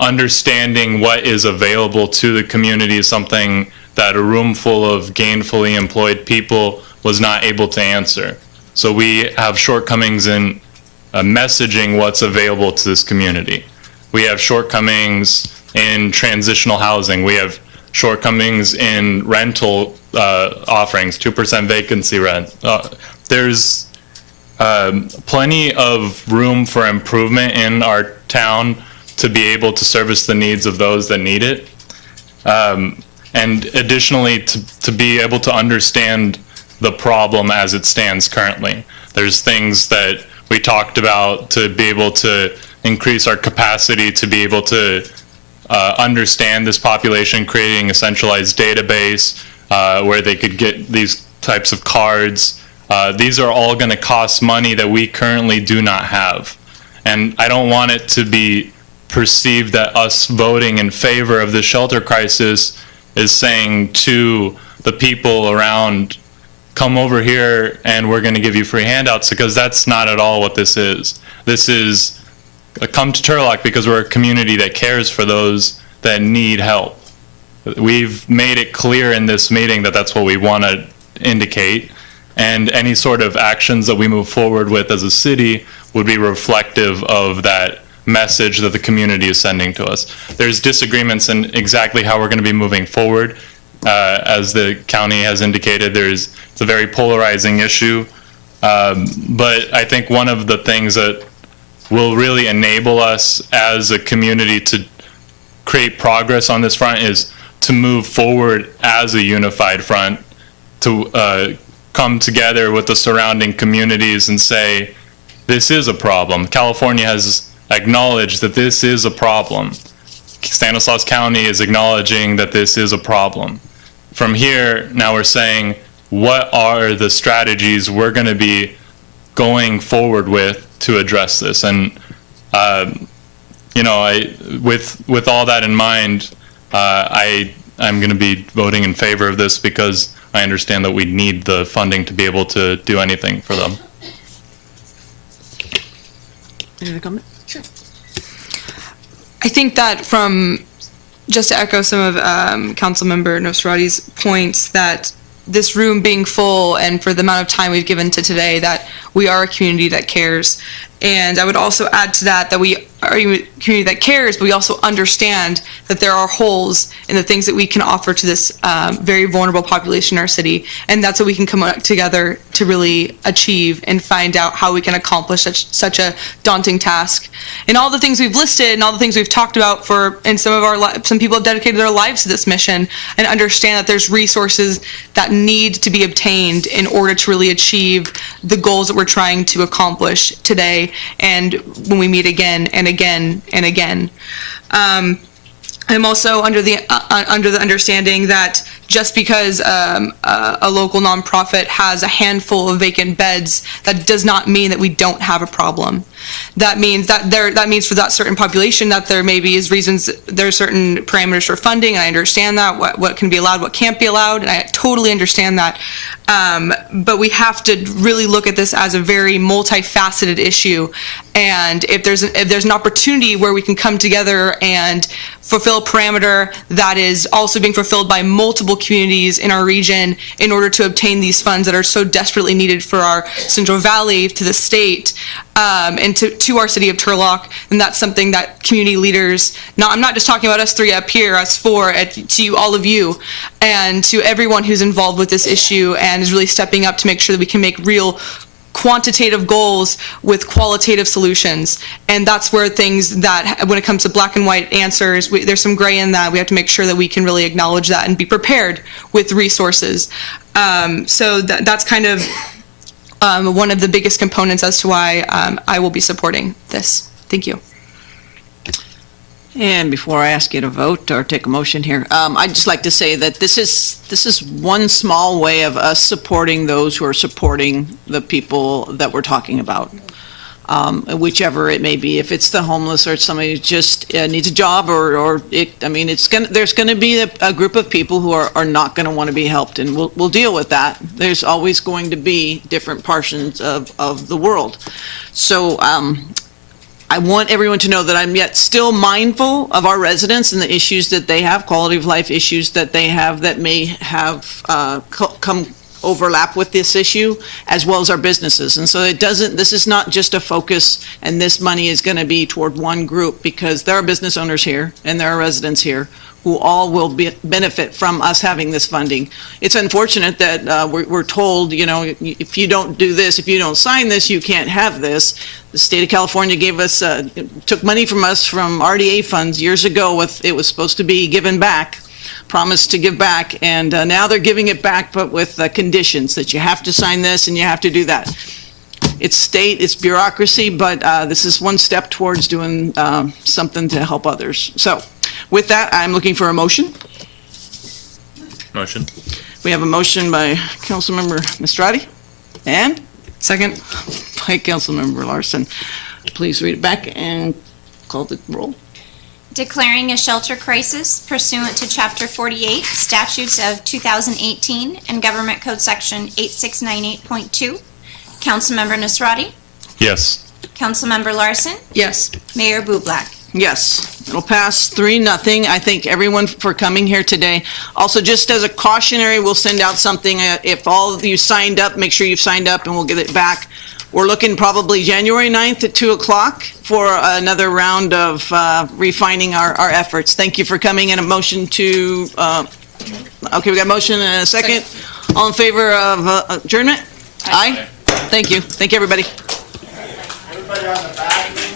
understanding what is available to the community is something that a room full of gainfully employed people was not able to answer. So we have shortcomings in messaging what's available to this community. We have shortcomings in transitional housing. We have shortcomings in rental offerings, 2% vacancy rent. There's plenty of room for improvement in our town to be able to service the needs of those that need it. And additionally, to be able to understand the problem as it stands currently. There's things that we talked about to be able to increase our capacity to be able to understand this population, creating a centralized database where they could get these types of cards. These are all going to cost money that we currently do not have. And I don't want it to be perceived that us voting in favor of the shelter crisis is saying to the people around, come over here and we're going to give you free handouts, because that's not at all what this is. This is come to Turlock because we're a community that cares for those that need help. We've made it clear in this meeting that that's what we want to indicate, and any sort of actions that we move forward with as a city would be reflective of that message that the community is sending to us. There's disagreements in exactly how we're going to be moving forward. As the county has indicated, it's a very polarizing issue. But I think one of the things that will really enable us as a community to create progress on this front is to move forward as a unified front, to come together with the surrounding communities and say, this is a problem. California has acknowledged that this is a problem. Stanislaus County is acknowledging that this is a problem. From here, now we're saying, what are the strategies we're going to be going forward with to address this? And with all that in mind, I'm going to be voting in favor of this because I understand that we need the funding to be able to do anything for them. Any other comment? Sure. I think that just to echo some of Councilmember Nosrati's points, that this room being full and for the amount of time we've given to today, that we are a community that cares. And I would also add to that we are a community that cares, but we also understand that there are holes in the things that we can offer to this very vulnerable population in our city. And that's what we can come together to really achieve and find out how we can accomplish such a daunting task. And all the things we've listed and all the things we've talked about some people have dedicated their lives to this mission, and understand that there's resources that need to be obtained in order to really achieve the goals that we're trying to accomplish today and when we meet again and again and again. I'm also under the understanding that just because a local nonprofit has a handful of vacant beds, that does not mean that we don't have a problem. That means for that certain population that there maybe is reasons, there are certain parameters for funding, and I understand that, what can be allowed, what can't be allowed, and I totally understand that. But we have to really look at this as a very multifaceted issue, and if there's an opportunity where we can come together and fulfill a parameter that is also being fulfilled by multiple communities in our region in order to obtain these funds that are so desperately needed for our Central Valley, to the state, and to our city of Turlock, and that's something that community leaders, I'm not just talking about us three up here, us four, to you, all of you, and to everyone who's involved with this issue and is really stepping up to make sure that we can make real quantitative goals with qualitative solutions. And that's where things that, when it comes to black and white answers, there's some gray in that. We have to make sure that we can really acknowledge that and be prepared with resources. So that's kind of one of the biggest components as to why I will be supporting this. Thank you. And before I ask you to vote or take a motion here, I'd just like to say that this is one small way of us supporting those who are supporting the people that we're talking about, whichever it may be. If it's the homeless or it's somebody who just needs a job, there's going to be a group of people who are not going to want to be helped, and we'll deal with that. There's always going to be different portions of the world. So I want everyone to know that I'm yet still mindful of our residents and the issues that they have, quality of life issues that they have that may have come overlap with this issue, as well as our businesses. And so this is not just a focus, and this money is going to be toward one group, because there are business owners here and there are residents here who all will benefit from us having this funding. It's unfortunate that we're told, if you don't do this, if you don't sign this, you can't have this. The state of California took money from us from RDA funds years ago. It was supposed to be given back, promised to give back, and now they're giving it back, but with conditions that you have to sign this and you have to do that. It's state, it's bureaucracy, but this is one step towards doing something to help others. So with that, I'm looking for a motion. Motion. We have a motion by Councilmember Nastrati, and second by Councilmember Larson. Please read it back and call the roll. Declaring a shelter crisis pursuant to Chapter 48, Statutes of 2018 and Government Code Section 8698.2. Councilmember Nasrati? Yes. Councilmember Larson? Yes. Mayor Bublak? Yes, it'll pass 3-0. I thank everyone for coming here today. Also, just as a cautionary, we'll send out something. If all of you signed up, make sure you've signed up and we'll get it back. We're looking probably January 9th at 2 o'clock for another round of refining our efforts. Thank you for coming, and a motion to, okay, we got a motion and a second. All in favor of adjournment? Aye. Thank you. Thank you, everybody. Everybody on the back.